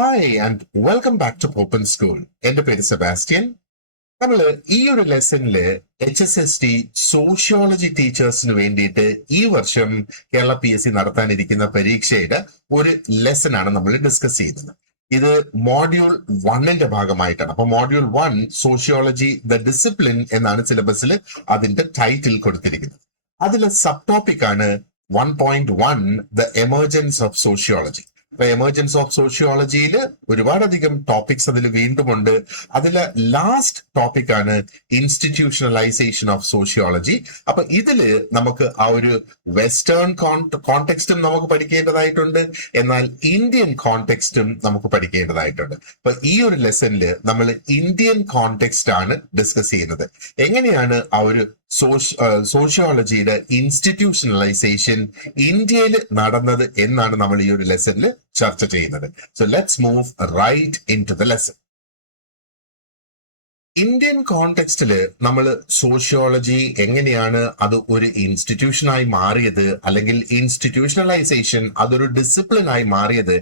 Hi and welcome back to open school. എന്റെ പേര് Sebastian. നമ്മൾ ഈ ഒരു ലെസണില് HSST സോഷ്യോളജി ടീച്ചേഴ്സിന് വേണ്ടിയിട്ട് ഈ വർഷം കേരള PSC നടത്താനിരിക്കുന്ന പരീക്ഷയുടെ ഒരു ലെസൺ ആണ് നമ്മൾ ഡിസ്കസ് ചെയ്യുന്നത്. ഇത് മോഡ്യൂൾ 1ന്റെ ഭാഗമായിട്ടാണ്. അപ്പൊ മോഡ്യൂൾ 1 സോഷ്യോളജി ദ ഡിസിപ്ലിൻ എന്നാണ് സിലബസിൽ അതിന്റെ ടൈറ്റിൽ കൊടുത്തിരിക്കുന്നത്. അതിലെ സബ് ടോപ്പിക് ആണ് 1.1 ദ എമർജൻസ് ഓഫ് സോഷ്യോളജി. ഇപ്പൊ എമർജൻസ് ഓഫ് സോഷ്യോളജിയിൽ ഒരുപാടധികം ടോപ്പിക്സ് അതിൽ വീണ്ടുമുണ്ട്. അതിലെ ലാസ്റ്റ് ടോപ്പിക് ആണ് ഇൻസ്റ്റിറ്റ്യൂഷണലൈസേഷൻ ഓഫ് സോഷ്യോളജി. അപ്പൊ ഇതില് നമുക്ക് ആ ഒരു വെസ്റ്റേൺ കോണ്ടെക്സ്റ്റും നമുക്ക് പഠിക്കേണ്ടതായിട്ടുണ്ട്, എന്നാൽ ഇന്ത്യൻ കോണ്ടെക്സ്റ്റും നമുക്ക് പഠിക്കേണ്ടതായിട്ടുണ്ട്. അപ്പൊ ഈ ഒരു ലെസണിൽ നമ്മൾ ഇന്ത്യൻ കോണ്ടെക്സ്റ്റ് ആണ് ഡിസ്കസ് ചെയ്യുന്നത്. എങ്ങനെയാണ് ആ ഒരു സോഷ്യോളജിയുടെ ഇൻസ്റ്റിറ്റ്യൂഷണലൈസേഷൻ ഇന്ത്യയിൽ നടന്നത് എന്നാണ് നമ്മൾ ഈ ഒരു ലെസണിൽ ചർച്ച ചെയ്യുന്നത്. So let's move right into the lesson. Indian കോണ്ടെക്സ്റ്റില് നമ്മൾ സോഷ്യോളജി എങ്ങനെയാണ് അത് ഒരു ഇൻസ്റ്റിറ്റ്യൂഷനായി മാറിയത്, അല്ലെങ്കിൽ ഇൻസ്റ്റിറ്റ്യൂഷണലൈസേഷൻ അതൊരു ഡിസിപ്ലിനായി മാറിയത്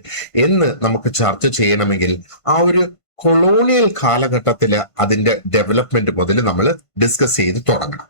എന്ന് നമുക്ക് ചർച്ച ചെയ്യണമെങ്കിൽ ആ ഒരു കൊളോണിയൽ കാലഘട്ടത്തില് അതിന്റെ ഡെവലപ്മെന്റ് മുതൽ നമ്മൾ ഡിസ്കസ് ചെയ്ത് തുടങ്ങണം.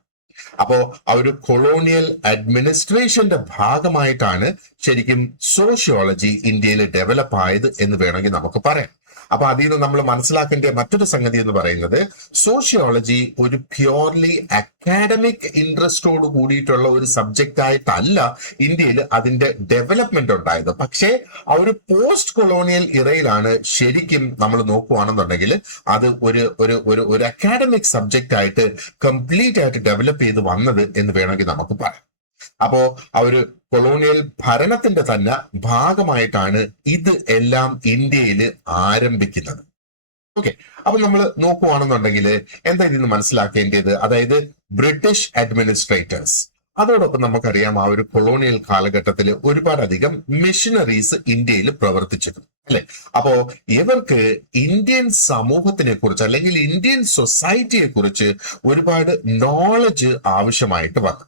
അപ്പോ ആ ഒരു കൊളോണിയൽ അഡ്മിനിസ്ട്രേഷന്റെ ഭാഗമായിട്ടാണ് ശരിക്കും സോഷ്യോളജി ഇന്ത്യയിൽ ഡെവലപ്പ് ആയത് എന്ന് വേണമെങ്കിൽ നമുക്ക് പറയാം. അപ്പൊ അതിൽ നിന്ന് നമ്മൾ മനസ്സിലാക്കേണ്ട മറ്റൊരു സംഗതി എന്ന് പറയുന്നത്, സോഷ്യോളജി ഒരു പ്യോർലി അക്കാഡമിക് ഇൻട്രസ്റ്റോട് കൂടിയിട്ടുള്ള ഒരു സബ്ജക്റ്റ് ആയിട്ടല്ല ഇന്ത്യയിൽ അതിന്റെ ഡെവലപ്മെന്റ് ഉണ്ടായത്. പക്ഷേ ആ ഒരു പോസ്റ്റ് കൊളോണിയൽ ഇറയിലാണ് ശരിക്കും നമ്മൾ നോക്കുകയാണെന്നുണ്ടെങ്കിൽ അത് ഒരു അക്കാഡമിക് സബ്ജക്റ്റ് ആയിട്ട് കംപ്ലീറ്റ് ആയിട്ട് ഡെവലപ്പ് ചെയ്ത് വന്നത് എന്ന് വേണമെങ്കിൽ നമുക്ക് പറയാം. അപ്പോ ആ ഒരു കൊളോണിയൽ ഭരണത്തിന്റെ തന്നെ ഭാഗമായിട്ടാണ് ഇത് എല്ലാം ഇന്ത്യയിൽ ആരംഭിക്കുന്നത്. ഓക്കെ, അപ്പൊ നമ്മൾ നോക്കുവാണെന്നുണ്ടെങ്കിൽ എന്താ ഇതിന് മനസ്സിലാക്കേണ്ടത്? അതായത് ബ്രിട്ടീഷ് അഡ്മിനിസ്ട്രേറ്റേഴ്സ്, അതോടൊപ്പം നമുക്കറിയാം ആ ഒരു കൊളോണിയൽ കാലഘട്ടത്തിൽ ഒരുപാടധികം മിഷനറീസ് ഇന്ത്യയിൽ പ്രവർത്തിച്ചിരുന്നു, അല്ലെ? അപ്പോ ഇവർക്ക് ഇന്ത്യൻ സമൂഹത്തിനെ കുറിച്ച് അല്ലെങ്കിൽ ഇന്ത്യൻ സൊസൈറ്റിയെ കുറിച്ച് ഒരുപാട് നോളജ് ആവശ്യമായിട്ട് വന്നു.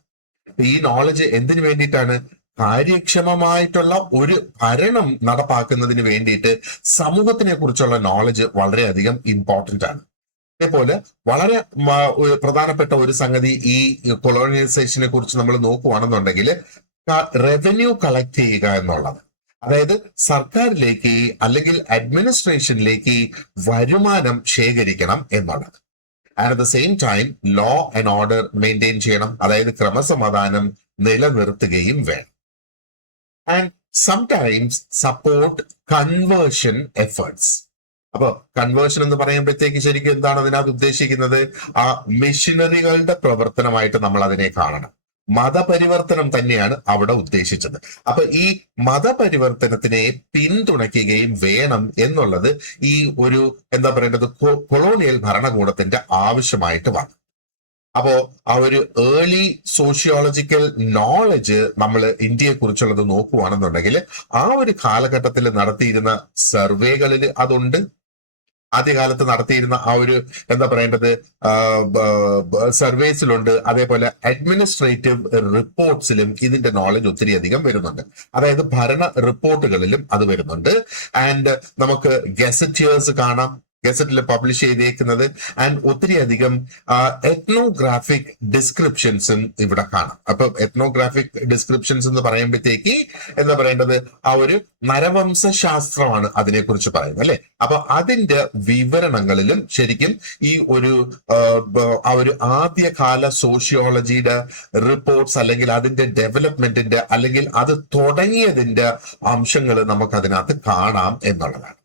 ഈ നോളജ് എന്തിനു വേണ്ടിയിട്ടാണ്? കാര്യക്ഷമമായിട്ടുള്ള ഒരു ഭരണം നടപ്പാക്കുന്നതിന് വേണ്ടിയിട്ട് സമൂഹത്തിനെ കുറിച്ചുള്ള നോളജ് വളരെയധികം ഇമ്പോർട്ടന്റ് ആണ്. അതേപോലെ വളരെ പ്രധാനപ്പെട്ട ഒരു സംഗതി ഈ കൊളോണിയലൈസേഷനെ കുറിച്ച് നമ്മൾ നോക്കുകയാണെന്നുണ്ടെങ്കിൽ റവന്യൂ കളക്ട് ചെയ്യുക എന്നുള്ളത്. അതായത് സർക്കാരിലേക്ക് അല്ലെങ്കിൽ അഡ്മിനിസ്ട്രേഷനിലേക്ക് വരുമാനം ശേഖരിക്കണം എന്നുള്ളത്. And at the same time law and order maintain ചെയ്യണം, അതായത് ക്രമസമാധാനം നിലനിർത്തുകയും വേണം. And sometimes support conversion efforts. അപ്പൊ കൺവേർഷൻ എന്ന് പറയുമ്പോഴത്തേക്ക് ശരിക്കും എന്താണ് അതിനകത്ത് ഉദ്ദേശിക്കുന്നത്? ആ മിഷനറികളുടെ പ്രവർത്തനമായിട്ട് നമ്മൾ അതിനെ കാണണം. മതപരിവർത്തനം തന്നെയാണ് അവിടെ ഉദ്ദേശിച്ചത്. അപ്പൊ ഈ മതപരിവർത്തനത്തിനെ പിന്തുണയ്ക്കുകയും വേണം എന്നുള്ളത് ഈ ഒരു എന്താ പറയേണ്ടത് കൊളോണിയൽ ഭരണകൂടത്തിന്റെ ആവശ്യമായിട്ട് വന്നു. അപ്പോ ആ ഒരു ഏർലി സോഷ്യോളജിക്കൽ നോളജ് നമ്മൾ ഇന്ത്യയെ കുറിച്ചുള്ളത് നോക്കുകയാണെന്നുണ്ടെങ്കിൽ ആ ഒരു കാലഘട്ടത്തിൽ നടത്തിയിരുന്ന സർവേകളിൽ അതുണ്ട്. ആദ്യകാലത്ത് നടത്തിയിരുന്ന ആ ഒരു എന്താ പറയേണ്ടത് സർവേസിലുണ്ട്. അതേപോലെ അഡ്മിനിസ്ട്രേറ്റീവ് റിപ്പോർട്ട്സിലും ഇതിന്റെ നോളജ് ഒത്തിരി അധികം വരുന്നുണ്ട്. അതായത് ഭരണ റിപ്പോർട്ടുകളിലും അത് വരുന്നുണ്ട്. ആൻഡ് നമുക്ക് ഗസറ്റിയേഴ്സ് കാണാം, ഗസറ്റിൽ പബ്ലിഷ് ചെയ്തേക്കുന്നത്. ആൻഡ് ഒത്തിരി അധികം എത്നോഗ്രാഫിക് ഡിസ്ക്രിപ്ഷൻസും ഇവിടെ കാണാം. അപ്പൊ എത്നോഗ്രാഫിക് ഡിസ്ക്രിപ്ഷൻസ് എന്ന് പറയുമ്പോഴത്തേക്ക് എന്താ പറയേണ്ടത്, ആ ഒരു നരവംശാസ്ത്രമാണ് അതിനെക്കുറിച്ച് പറയുന്നത്, അല്ലെ? അപ്പൊ അതിന്റെ വിവരണങ്ങളിലും ശരിക്കും ഈ ഒരു ആ ഒരു ആദ്യകാല സോഷ്യോളജിയുടെ റിപ്പോർട്ട്സ് അല്ലെങ്കിൽ അതിന്റെ ഡെവലപ്മെന്റിന്റെ അല്ലെങ്കിൽ അത് തുടങ്ങിയതിന്റെ അംശങ്ങൾ നമുക്ക് അതിനകത്ത് കാണാം എന്നുള്ളതാണ്.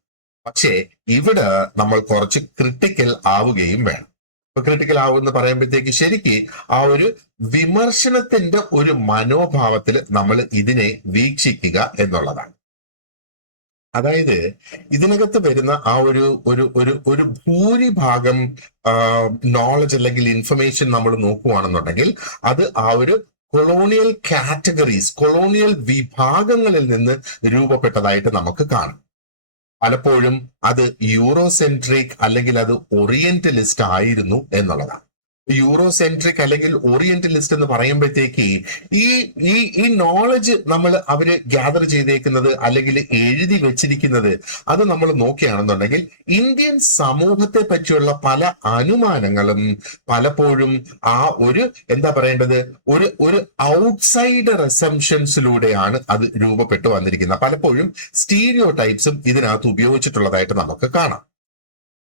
പക്ഷേ ഇവിടെ നമ്മൾ കുറച്ച് ക്രിട്ടിക്കൽ ആവുകയും വേണം. ഇപ്പൊ ക്രിട്ടിക്കൽ ആവുമെന്ന് പറയുമ്പോഴത്തേക്ക് ശരിക്ക് ആ ഒരു വിമർശനത്തിന്റെ ഒരു മനോഭാവത്തിൽ നമ്മൾ ഇതിനെ വീക്ഷിക്കുക എന്നുള്ളതാണ്. അതായത് ഇതിനകത്ത് വരുന്ന ആ ഒരു ഭൂരിഭാഗം നോളജ് അല്ലെങ്കിൽ ഇൻഫർമേഷൻ നമ്മൾ നോക്കുകയാണെന്നുണ്ടെങ്കിൽ അത് ആ ഒരു കൊളോണിയൽ കാറ്റഗറീസ്, കൊളോണിയൽ വിഭാഗങ്ങളിൽ നിന്ന് രൂപപ്പെട്ടതായിട്ട് നമുക്ക് കാണാം. പലപ്പോഴും അത് യൂറോസെൻട്രിക് അല്ലെങ്കിൽ അത് ഓറിയന്റലിസ്റ്റ് ആയിരുന്നു എന്നുള്ളതാണ്. യൂറോസെൻട്രിക് അല്ലെങ്കിൽ ഓറിയന്റലിസ്റ്റ് എന്ന് പറയുമ്പോഴത്തേക്ക് ഈ ഈ ഈ നോളജ് നമ്മൾ അവര് ഗ്യാദർ ചെയ്തേക്കുന്നത് അല്ലെങ്കിൽ എഴുതി വെച്ചിരിക്കുന്നത് അത് നമ്മൾ നോക്കുകയാണെന്നുണ്ടെങ്കിൽ ഇന്ത്യൻ സമൂഹത്തെ പറ്റിയുള്ള പല അനുമാനങ്ങളും പലപ്പോഴും ആ ഒരു എന്താ പറയേണ്ടത് ഒരു ഔട്ട്സൈഡർ അസംഷൻസിലൂടെയാണ് അത് രൂപപ്പെട്ടു വന്നിരിക്കുന്നത്. പലപ്പോഴും സ്റ്റീരിയോ ടൈപ്സും ഇതിനകത്ത് ഉപയോഗിച്ചിട്ടുള്ളതായിട്ട് നമുക്ക് കാണാം.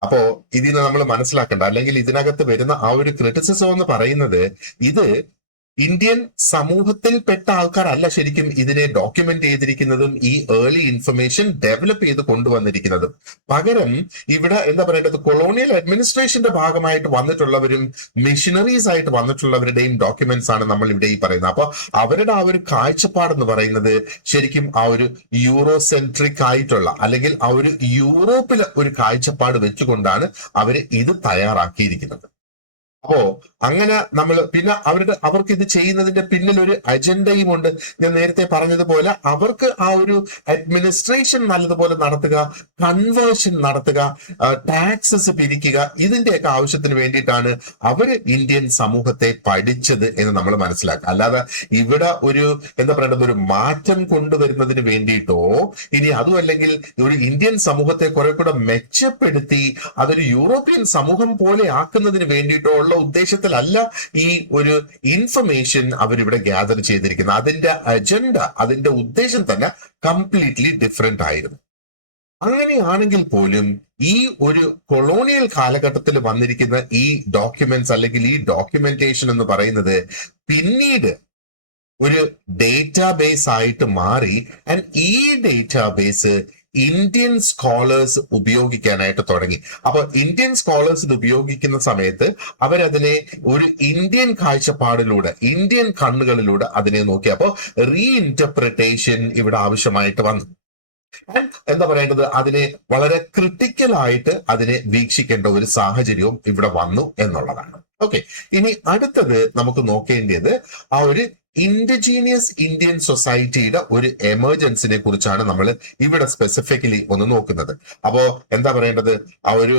അപ്പോ ഇതിന് നമ്മൾ മനസ്സിലാക്കേണ്ട അല്ലെങ്കിൽ ഇതിനകത്ത് വരുന്ന ആ ഒരു ക്രിറ്റിസിസം എന്ന് പറയുന്നത് ഇത് ഇന്ത്യൻ സമൂഹത്തിൽപ്പെട്ട ആൾക്കാരല്ല ശരിക്കും ഇതിനെ ഡോക്യുമെന്റ് ചെയ്തിരിക്കുന്നതും ഈ ഏർലി ഇൻഫർമേഷൻ ഡെവലപ്പ് ചെയ്ത് കൊണ്ടുവന്നിരിക്കുന്നതും. പകരം ഇവിടെ എന്താ പറയേണ്ടത് കൊളോണിയൽ അഡ്മിനിസ്ട്രേഷന്റെ ഭാഗമായിട്ട് വന്നിട്ടുള്ളവരും മിഷനറീസ് ആയിട്ട് വന്നിട്ടുള്ളവരുടെയും ഡോക്യുമെന്റ്സ് ആണ് നമ്മൾ ഇവിടെ ഈ പറയുന്നത്. അപ്പൊ അവരുടെ ആ ഒരു കാഴ്ചപ്പാടെന്ന് പറയുന്നത് ശരിക്കും ആ ഒരു യൂറോസെൻട്രിക് ആയിട്ടുള്ള അല്ലെങ്കിൽ ആ ഒരു യൂറോപ്പിലെ ഒരു കാഴ്ചപ്പാട് വെച്ചുകൊണ്ടാണ് അവര് ഇത് തയ്യാറാക്കിയിരിക്കുന്നത്. അപ്പോ അങ്ങനെ നമ്മൾ പിന്നെ അവർക്ക് ഇത് ചെയ്യുന്നതിന്റെ പിന്നിൽ ഒരു അജണ്ടയും ഉണ്ട്. ഞാൻ നേരത്തെ പറഞ്ഞതുപോലെ അവർക്ക് ആ ഒരു അഡ്മിനിസ്ട്രേഷൻ നല്ലതുപോലെ നടത്തുക, കൺവേർഷൻ നടത്തുക, ടാക്സസ് പിരിക്കുക, ഇതിന്റെയൊക്കെ ആവശ്യത്തിന് വേണ്ടിയിട്ടാണ് അവര് ഇന്ത്യൻ സമൂഹത്തെ പഠിച്ചത് എന്ന് നമ്മൾ മനസ്സിലാക്കുക. അല്ലാതെ ഇവിടെ ഒരു എന്താ പറയേണ്ടത് ഒരു മാറ്റം കൊണ്ടുവരുന്നതിന് വേണ്ടിയിട്ടോ ഇനി അതും അല്ലെങ്കിൽ ഒരു ഇന്ത്യൻ സമൂഹത്തെ കുറെ കൂടെ മെച്ചപ്പെടുത്തി അതൊരു യൂറോപ്യൻ സമൂഹം പോലെ ആക്കുന്നതിന് വേണ്ടിയിട്ടോ ഉള്ള ഉദ്ദേശത്തിലല്ല ഈ ഒരു ഇൻഫർമേഷൻ അവരിവിടെ ഗ്യാദർ ചെയ്തിരിക്കുന്നത്. അതിന്റെ അജണ്ട, അതിന്റെ ഉദ്ദേശം തന്നെ കംപ്ലീറ്റ്ലി ഡിഫറെന്റ് ആയിരുന്നു. അങ്ങനെയാണെങ്കിൽ പോലും ഈ ഒരു കൊളോണിയൽ കാലഘട്ടത്തിൽ വന്നിരിക്കുന്ന ഈ ഡോക്യുമെന്റ്സ് അല്ലെങ്കിൽ ഈ ഡോക്യുമെന്റേഷൻ എന്ന് പറയുന്നത് പിന്നീട് ഒരു ഡേറ്റാബേസ് ആയിട്ട് മാറി. ആൻഡ് ഈ ഡേറ്റാബേസ് ഇന്ത്യൻ സ്കോളേഴ്സ് ഉപയോഗിക്കാനായിട്ട് തുടങ്ങി. അപ്പൊ ഇന്ത്യൻ സ്കോളേഴ്സ് ഇത് ഉപയോഗിക്കുന്ന സമയത്ത് അവരതിനെ ഒരു ഇന്ത്യൻ കാഴ്ചപ്പാടിലൂടെ, ഇന്ത്യൻ കണ്ണുകളിലൂടെ അതിനെ നോക്കി. അപ്പോ റീഇന്റർപ്രിട്ടേഷൻ ഇവിടെ ആവശ്യമായിട്ട് വന്നു. എന്താ പറയേണ്ടത്, അതിനെ വളരെ ക്രിട്ടിക്കൽ ആയിട്ട് അതിനെ വീക്ഷിക്കേണ്ട ഒരു സാഹചര്യവും ഇവിടെ വന്നു എന്നുള്ളതാണ്. ഓക്കെ, ഇനി അടുത്തത് നമുക്ക് നോക്കേണ്ടത് ആ ഒരു ഇൻഡിജീനിയസ് ഇന്ത്യൻ സൊസൈറ്റിയുടെ ഒരു എമർജൻസിനെ കുറിച്ചാണ് നമ്മൾ ഇവിടെ സ്പെസിഫിക്കലി ഒന്ന് നോക്കുന്നത്. അപ്പോ എന്താ പറയേണ്ടത്, ആ ഒരു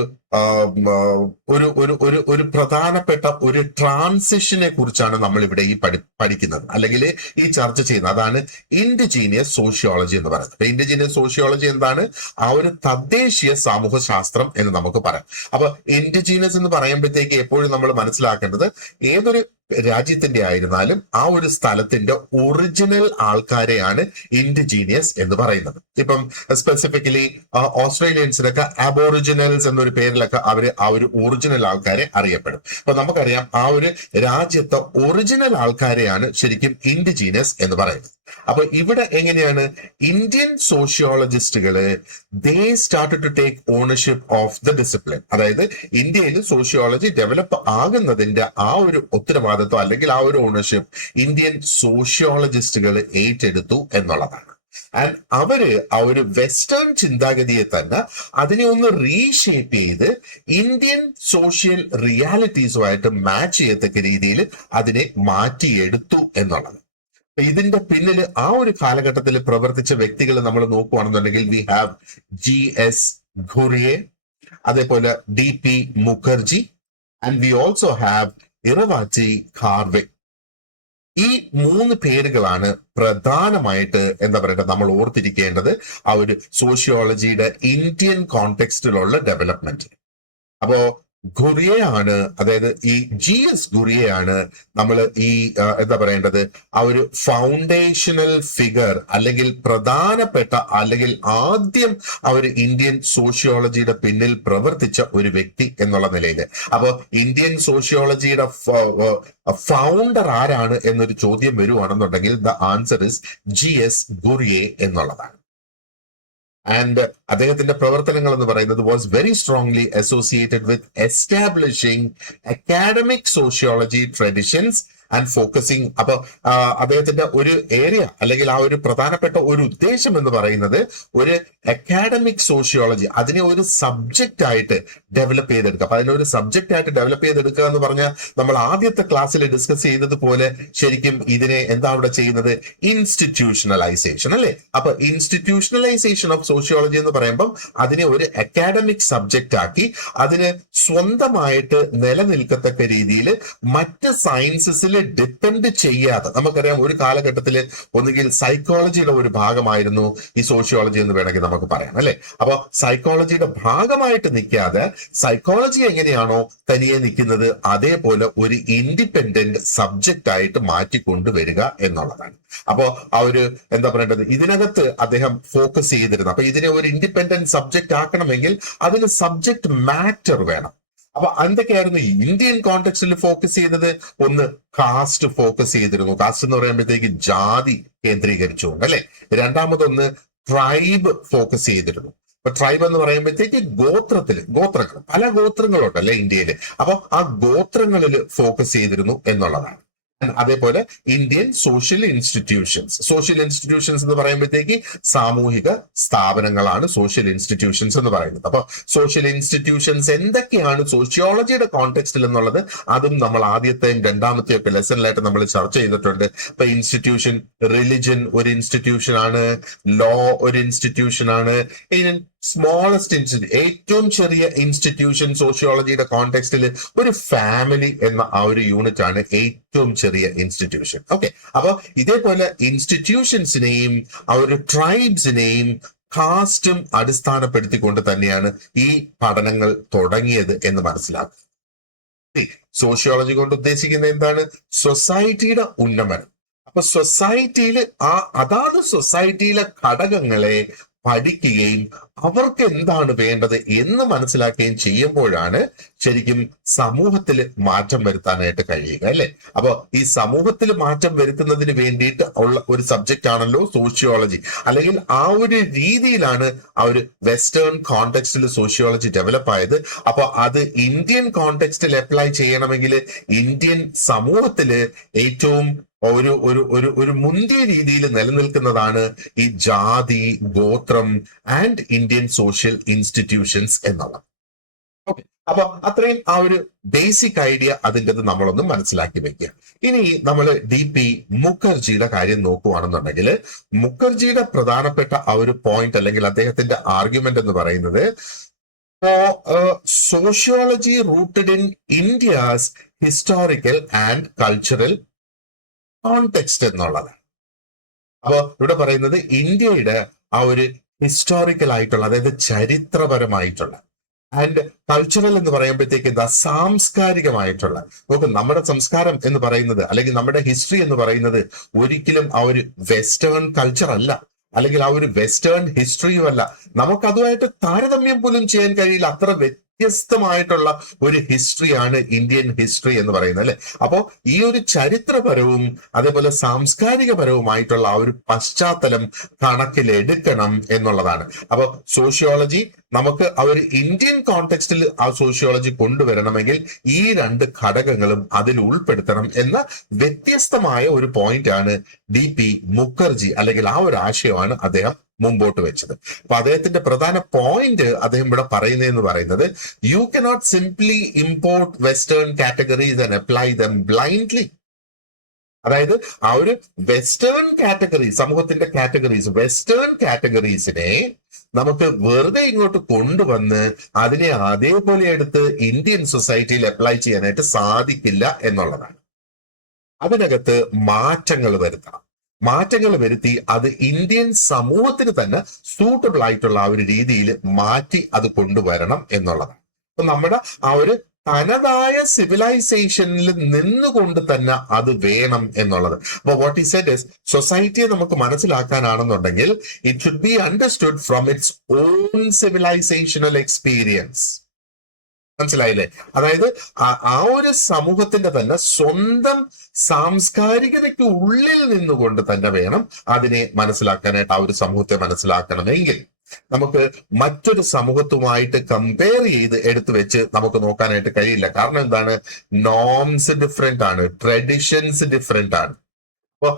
ഒരു പ്രധാനപ്പെട്ട ഒരു ട്രാൻസിഷനെ കുറിച്ചാണ് നമ്മൾ ഇവിടെ ഈ പഠിക്കുന്നത് അല്ലെങ്കിൽ ഈ ചർച്ച ചെയ്യുന്നത്. അതാണ് ഇൻഡിജീനിയസ് സോഷ്യോളജി എന്ന് പറയുന്നത്. അപ്പൊ ഇൻഡിജീനിയസ് സോഷ്യോളജി എന്താണ്? ആ ഒരു തദ്ദേശീയ സാമൂഹ്യ ശാസ്ത്രം എന്ന് നമുക്ക് പറയാം. അപ്പൊ ഇൻഡിജീനിയസ് എന്ന് പറയുമ്പോഴത്തേക്ക് എപ്പോഴും നമ്മൾ മനസ്സിലാക്കേണ്ടത് ഏതൊരു രാജ്യത്തിന്റെ ആയിരുന്നാലും ആ ഒരു സ്ഥലത്തിന്റെ ഒറിജിനൽ ആൾക്കാരെയാണ് ഇൻഡിജീനിയസ് എന്ന് പറയുന്നത്. ഇപ്പം സ്പെസിഫിക്കലി ഓസ്ട്രേലിയൻസിനൊക്കെ അബോറിജിനൽസ് എന്നൊരു പേരിലൊക്കെ അവര് ആ ഒരു ഒറിജിനൽ ആൾക്കാരെ അറിയപ്പെടും. അപ്പൊ നമുക്കറിയാം ആ ഒരു രാജ്യത്തെ ഒറിജിനൽ ആൾക്കാരെയാണ് ശരിക്കും ഇൻഡിജീനിയസ് എന്ന് പറയുന്നത്. അപ്പൊ ഇവിടെ എങ്ങനെയാണ് ഇന്ത്യൻ സോഷ്യോളജിസ്റ്റുകള് they started to take ownership of the discipline. അതായത് ഇന്ത്യയിൽ സോഷ്യോളജി ഡെവലപ്പ് ആകുന്നതിന്റെ ആ ഒരു ഉത്തരവാദിത്വം അല്ലെങ്കിൽ ആ ഒരു ഓണർഷിപ്പ് ഇന്ത്യൻ സോഷ്യോളജിസ്റ്റുകൾ ഏറ്റെടുത്തു എന്നുള്ളതാണ്. ആൻഡ് അവര് ആ ഒരു വെസ്റ്റേൺ ചിന്താഗതിയെ തന്നെ അതിനെ ഒന്ന് റീഷേപ്പ് ചെയ്ത് ഇന്ത്യൻ സോഷ്യൽ റിയാലിറ്റീസുമായിട്ട് മാച്ച് ചെയ്യത്തക്ക രീതിയിൽ അതിനെ മാറ്റിയെടുത്തു എന്നുള്ളത്. ഇതിന്റെ പിന്നിൽ ആ ഒരു കാലഘട്ടത്തിൽ പ്രവർത്തിച്ച വ്യക്തികൾ നമ്മൾ നോക്കുകയാണെന്നുണ്ടെങ്കിൽ വി ഹാവ് GS ഘുറിയെ, അതേപോലെ DP Mukherjee, and we also have Iravati Karve. ഈ 3 പേരുകളാണ് പ്രധാനമായിട്ട് എന്താ പറയുക നമ്മൾ ഓർത്തിരിക്കേണ്ടത് ആ ഒരു സോഷ്യോളജിയുടെ ഇന്ത്യൻ കോണ്ടെക്സ്റ്റിലുള്ള ഡെവലപ്മെന്റ്. അപ്പോ ഘുറിയയാണ്, അതായത് ഈ GS ഘുറിയയാണ് നമ്മൾ ഈ എന്താ പറയേണ്ടത് ആ ഒരു ഫൗണ്ടേഷണൽ ഫിഗർ അല്ലെങ്കിൽ പ്രധാനപ്പെട്ട അല്ലെങ്കിൽ ആദ്യം ആ ഒരു ഇന്ത്യൻ സോഷ്യോളജിയുടെ പിന്നിൽ പ്രവർത്തിച്ച ഒരു വ്യക്തി എന്നുള്ള നിലയിൽ. അപ്പൊ ഇന്ത്യൻ സോഷ്യോളജിയുടെ ഫൗണ്ടർ ആരാണ് എന്നൊരു ചോദ്യം വരുവാണെന്നുണ്ടെങ്കിൽ the answer is GS Ghurye എന്നുള്ളതാണ്. ആൻഡ് അദ്ദേഹത്തിന്റെ പ്രവർത്തനങ്ങൾ എന്ന് പറയുന്നത് was very strongly associated with establishing academic sociology traditions and focusing. അപ്പൊ അദ്ദേഹത്തിന്റെ ഒരു ഏരിയ അല്ലെങ്കിൽ ആ ഒരു പ്രധാനപ്പെട്ട ഒരു ഉദ്ദേശം എന്ന് പറയുന്നത് ഒരു അക്കാഡമിക് സോഷ്യോളജി, അതിനെ ഒരു സബ്ജക്റ്റ് ആയിട്ട് ഡെവലപ്പ് ചെയ്തെടുക്കുക. അപ്പൊ അതിനൊരു സബ്ജക്റ്റ് ആയിട്ട് ഡെവലപ്പ് ചെയ്തെടുക്കുക എന്ന് പറഞ്ഞാൽ നമ്മൾ ആദ്യത്തെ ക്ലാസ്സിൽ ഡിസ്കസ് ചെയ്തതുപോലെ ശരിക്കും ഇതിനെ എന്താ അവിടെ ചെയ്യുന്നത്, ഇൻസ്റ്റിറ്റ്യൂഷണലൈസേഷൻ അല്ലെ. അപ്പൊ ഇൻസ്റ്റിറ്റ്യൂഷണലൈസേഷൻ ഓഫ് സോഷ്യോളജി എന്ന് പറയുമ്പോൾ അതിനെ ഒരു അക്കാഡമിക് സബ്ജക്റ്റ് ആക്കി അതിന് സ്വന്തമായിട്ട് നിലനിൽക്കത്തക്ക രീതിയിൽ മറ്റ് സയൻസസിൽ ഡിപ്പെൻഡ് ചെയ്യാതെ, നമുക്കറിയാം ഒരു കാലഘട്ടത്തിൽ ഒന്നുകിൽ സൈക്കോളജിയുടെ ഒരു ഭാഗമായിരുന്നു ഈ സോഷ്യോളജി എന്ന് വേണമെങ്കിൽ നമുക്ക് പറയാം അല്ലെ. അപ്പൊ സൈക്കോളജിയുടെ ഭാഗമായിട്ട് നിൽക്കാതെ സൈക്കോളജി എങ്ങനെയാണോ തനിയെ നിൽക്കുന്നത് അതേപോലെ ഒരു ഇൻഡിപെൻഡന്റ് സബ്ജക്റ്റ് ആയിട്ട് മാറ്റിക്കൊണ്ടുവരിക എന്നുള്ളതാണ്. അപ്പോ ആ ഒരു എന്താ പറയേണ്ടത്, ഇതിനകത്ത് അദ്ദേഹം ഫോക്കസ് ചെയ്തിരുന്നു. അപ്പൊ ഇതിനെ ഒരു ഇൻഡിപെൻഡന്റ് സബ്ജക്റ്റ് ആക്കണമെങ്കിൽ അതിന് സബ്ജക്ട് മാറ്റർ വേണം. അപ്പൊ എന്തൊക്കെയായിരുന്നു ഇന്ത്യൻ കോണ്ടെക്സ്റ്റിൽ ഫോക്കസ് ചെയ്തത്? ഒന്ന് കാസ്റ്റ് ഫോക്കസ് ചെയ്തിരുന്നു. കാസ്റ്റ് എന്ന് പറയുമ്പോഴത്തേക്ക് ജാതി കേന്ദ്രീകരിച്ചുകൊണ്ട് അല്ലെ. രണ്ടാമതൊന്ന് ട്രൈബ് ഫോക്കസ് ചെയ്തിരുന്നു. ഇപ്പൊ ട്രൈബ് എന്ന് പറയുമ്പോഴത്തേക്ക് ഗോത്രങ്ങൾ പല ഗോത്രങ്ങളുണ്ട് അല്ലെ ഇന്ത്യയിൽ. അപ്പൊ ആ ഗോത്രങ്ങളിൽ ഫോക്കസ് ചെയ്തിരുന്നു എന്നുള്ളതാണ്. അതേപോലെ ഇന്ത്യൻ സോഷ്യൽ ഇൻസ്റ്റിറ്റ്യൂഷൻസ് എന്ന് പറയുമ്പോഴത്തേക്ക് സാമൂഹിക സ്ഥാപനങ്ങളാണ് സോഷ്യൽ ഇൻസ്റ്റിറ്റ്യൂഷൻസ് എന്ന് പറയുന്നത്. അപ്പൊ സോഷ്യൽ ഇൻസ്റ്റിറ്റ്യൂഷൻസ് എന്തൊക്കെയാണ് സോഷ്യോളജിയുടെ കോണ്ടെക്സ്റ്റിൽ എന്നുള്ളത് അതും നമ്മൾ ആദ്യത്തെയും രണ്ടാമത്തെയും ഒക്കെ ലെസണിലായിട്ട് നമ്മൾ ചർച്ച ചെയ്തിട്ടുണ്ട്. ഇപ്പൊ ഇൻസ്റ്റിറ്റ്യൂഷൻ, റിലിജൻ ഒരു ഇൻസ്റ്റിറ്റ്യൂഷൻ ആണ്, ലോ ഒരു ഇൻസ്റ്റിറ്റ്യൂഷൻ ആണ്, സ്മോളസ്റ്റ് ഇൻസ്റ്റിറ്റ്യൂഷൻ ഏറ്റവും ചെറിയ ഇൻസ്റ്റിറ്റ്യൂഷൻ സോഷ്യോളജിയുടെ കോണ്ടെക്സ്റ്റിൽ ഒരു ഫാമിലി എന്ന ആ ഒരു യൂണിറ്റ് ആണ് ഏറ്റവും ചെറിയ ഇൻസ്റ്റിറ്റ്യൂഷൻ. ഓക്കെ, അപ്പൊ ഇതേപോലെ ഇൻസ്റ്റിറ്റ്യൂഷൻസിനെയും ആ ഒരു ട്രൈബ്സിനെയും കാസ്റ്റും അടിസ്ഥാനപ്പെടുത്തിക്കൊണ്ട് തന്നെയാണ് ഈ പഠനങ്ങൾ തുടങ്ങിയത് എന്ന് മനസ്സിലാക്കുക. സോഷ്യോളജി കൊണ്ട് ഉദ്ദേശിക്കുന്നത് എന്താണ്? സൊസൈറ്റിയുടെ ഉന്നമനം. അപ്പൊ സൊസൈറ്റിയിൽ അതാത് സൊസൈറ്റിയിലെ ഘടകങ്ങളെ പഠിക്കുകയും അവർക്ക് എന്താണ് വേണ്ടത് എന്ന് മനസ്സിലാക്കുകയും ചെയ്യുമ്പോഴാണ് ശരിക്കും സമൂഹത്തിൽ മാറ്റം വരുത്താനായിട്ട് കഴിയുക അല്ലെ. അപ്പൊ ഈ സമൂഹത്തിൽ മാറ്റം വരുത്തുന്നതിന് വേണ്ടിയിട്ട് ഉള്ള ഒരു സബ്ജക്റ്റ് ആണല്ലോ സോഷ്യോളജി. അല്ലെങ്കിൽ ആ ഒരു രീതിയിലാണ് ആ ഒരു വെസ്റ്റേൺ കോണ്ടെക്സ്റ്റിൽ സോഷ്യോളജി ഡെവലപ്പ് ആയത്. അപ്പൊ അത് ഇന്ത്യൻ കോണ്ടെക്സ്റ്റിൽ അപ്ലൈ ചെയ്യണമെങ്കിൽ ഇന്ത്യൻ സമൂഹത്തില് ഏറ്റവും ഒരു മുന്തിയ രീതിയിൽ നിലനിൽക്കുന്നതാണ് ഈ ജാതി, ഗോത്രം ആൻഡ് ഇന്ത്യൻ സോഷ്യൽ ഇൻസ്റ്റിറ്റ്യൂഷൻസ് എന്നുള്ളത്. ഓക്കെ, അപ്പൊ അത്രയും ആ ഒരു ബേസിക് ഐഡിയ അതിൻ്റെത് നമ്മളൊന്ന് മനസ്സിലാക്കി വെക്കുക. ഇനി നമ്മൾ DP മുഖർജിയുടെ കാര്യം നോക്കുകയാണെന്നുണ്ടെങ്കിൽ മുഖർജിയുടെ പ്രധാനപ്പെട്ട ആ ഒരു പോയിന്റ് അല്ലെങ്കിൽ അദ്ദേഹത്തിന്റെ ആർഗ്യുമെന്റ് എന്ന് പറയുന്നത് sociology rooted in India's historical and cultural context എന്നുള്ളത്. അപ്പൊ ഇവിടെ പറയുന്നത് ഇന്ത്യയുടെ ആ ഒരു ഹിസ്റ്റോറിക്കൽ ആയിട്ടുള്ള, അതായത് ചരിത്രപരമായിട്ടുള്ള, ആൻഡ് കൾച്ചറൽ എന്ന് പറയുമ്പോഴത്തേക്ക് എന്താ, സാംസ്കാരികമായിട്ടുള്ള. നോക്ക്, നമ്മുടെ സംസ്കാരം എന്ന് പറയുന്നത് അല്ലെങ്കിൽ നമ്മുടെ ഹിസ്റ്ററി എന്ന് പറയുന്നത് ഒരിക്കലും ആ ഒരു വെസ്റ്റേൺ കൾച്ചർ അല്ല, അല്ലെങ്കിൽ ആ ഒരു വെസ്റ്റേൺ ഹിസ്റ്ററിയും അല്ല. നമുക്കതുമായിട്ട് താരതമ്യം പോലും ചെയ്യാൻ കഴിയില്ല. അത്ര വ്യത്യസ്തമായിട്ടുള്ള ഒരു ഹിസ്റ്ററിയാണ് ഇന്ത്യൻ ഹിസ്റ്ററി എന്ന് പറയുന്നത് അല്ലെ. അപ്പോ ഈ ഒരു ചരിത്രപരവും അതേപോലെ സാംസ്കാരികപരവുമായിട്ടുള്ള ആ ഒരു പശ്ചാത്തലം കണക്കിലെടുക്കണം എന്നുള്ളതാണ്. അപ്പൊ സോഷ്യോളജി നമുക്ക് ആ ഒരു ഇന്ത്യൻ കോണ്ടെക്സ്റ്റിൽ ആ സോഷ്യോളജി കൊണ്ടുവരണമെങ്കിൽ ഈ രണ്ട് ഘടകങ്ങളും അതിൽ ഉൾപ്പെടുത്തണം എന്ന വ്യത്യസ്തമായ ഒരു പോയിന്റ് ആണ് DP മുഖർജി, അല്ലെങ്കിൽ ആ ഒരു ആശയമാണ് അദ്ദേഹം മുമ്പോട്ട് വെച്ചത്. അപ്പൊ അദ്ദേഹത്തിന്റെ പ്രധാന പോയിന്റ് അദ്ദേഹം ഇവിടെ പറയുന്നതെന്ന് പറയുന്നത്, you cannot simply import western categories and apply dum blindly. അതായത് ആ ഒരു വെസ്റ്റേൺ കാറ്റഗറി, സമൂഹത്തിന്റെ കാറ്റഗറീസ്, വെസ്റ്റേൺ കാറ്റഗറീസിനെ നമുക്ക് വെറുതെ ഇങ്ങോട്ട് കൊണ്ടുവന്ന് അതിനെ അതേപോലെ എടുത്ത് ഇന്ത്യൻ സൊസൈറ്റിയിൽ അപ്ലൈ ചെയ്യാനായിട്ട് സാധിക്കില്ല എന്നുള്ളതാണ്. അതിനകത്ത് മാറ്റങ്ങൾ വരുത്തണം. മാറ്റങ്ങൾ വരുത്തി അത് ഇന്ത്യൻ സമൂഹത്തിന് തന്നെ സൂട്ടബിൾ ആയിട്ടുള്ള ആ ഒരു രീതിയിൽ മാറ്റി അത് കൊണ്ടുവരണം എന്നുള്ളതാണ്. അപ്പൊ നമ്മുടെ ആ ഒരു തനതായ സിവിലൈസേഷനിൽ നിന്നുകൊണ്ട് തന്നെ അത് വേണം എന്നുള്ളത്. അപ്പൊ വാട്ട് ഈ സെഡ് ഇസ്, സൊസൈറ്റിയെ നമുക്ക് മനസ്സിലാക്കാനാണെന്നുണ്ടെങ്കിൽ it should be understood from its own civilisational experience. മനസ്സിലായില്ലേ? അതായത് ആ ഒരു സമൂഹത്തിന്റെ തന്നെ സ്വന്തം സാംസ്കാരികതയ്ക്ക് ഉള്ളിൽ നിന്നുകൊണ്ട് തന്നെ വേണം അതിനെ മനസ്സിലാക്കാനായിട്ട്, ആ ഒരു സമൂഹത്തെ മനസ്സിലാക്കണമെങ്കിൽ. നമുക്ക് മറ്റൊരു സമൂഹത്തുമായിട്ട് കമ്പയർ ചെയ്ത് എടുത്തു വെച്ച് നമുക്ക് നോക്കാനായിട്ട് കഴിയില്ല. കാരണം എന്താണ്? നോംസ് ഡിഫറെന്റ് ആണ്, ട്രഡിഷൻസ് ഡിഫറെന്റ് ആണ്. അപ്പൊ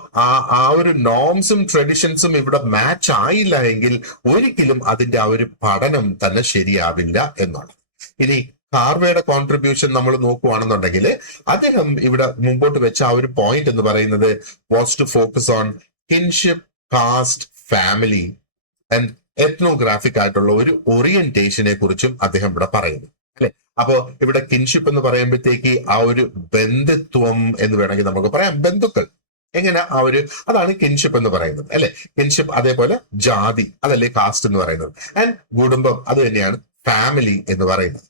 ആ ഒരു നോംസും ട്രഡിഷൻസും ഇവിടെ മാച്ച് ആയില്ല എങ്കിൽ ഒരിക്കലും അതിന്റെ ആ ഒരു പഠനം തന്നെ ശരിയാവില്ല എന്നാണ്. ഇനി ഹാർവേയുടെ കോൺട്രിബ്യൂഷൻ നമ്മൾ നോക്കുകയാണെന്നുണ്ടെങ്കിൽ അദ്ദേഹം ഇവിടെ മുമ്പോട്ട് വെച്ച ആ ഒരു പോയിന്റ് എന്ന് പറയുന്നത് was to focus on kinship, caste, family and ethnographic ആയിട്ടുള്ള ഒരു ഓറിയന്റേഷനെ കുറിച്ചും അദ്ദേഹം ഇവിടെ പറയുന്നു അല്ലെ. അപ്പോ ഇവിടെ കിൻഷിപ്പ് എന്ന് പറയുമ്പോഴത്തേക്ക് ആ ഒരു ബന്ധുത്വം എന്ന് വേണമെങ്കിൽ നമുക്ക് പറയാം, ബന്ധുക്കൾ എങ്ങനെ ആ ഒരു അതാണ് കിൻഷിപ്പ് എന്ന് പറയുന്നത് അല്ലെ. കിൻഷിപ്പ്, അതേപോലെ ജാതി, അതല്ലേ കാസ്റ്റ് എന്ന് പറയുന്നത്, ആൻഡ് കുടുംബം അത് തന്നെയാണ് ഫാമിലി എന്ന് പറയുന്നത്.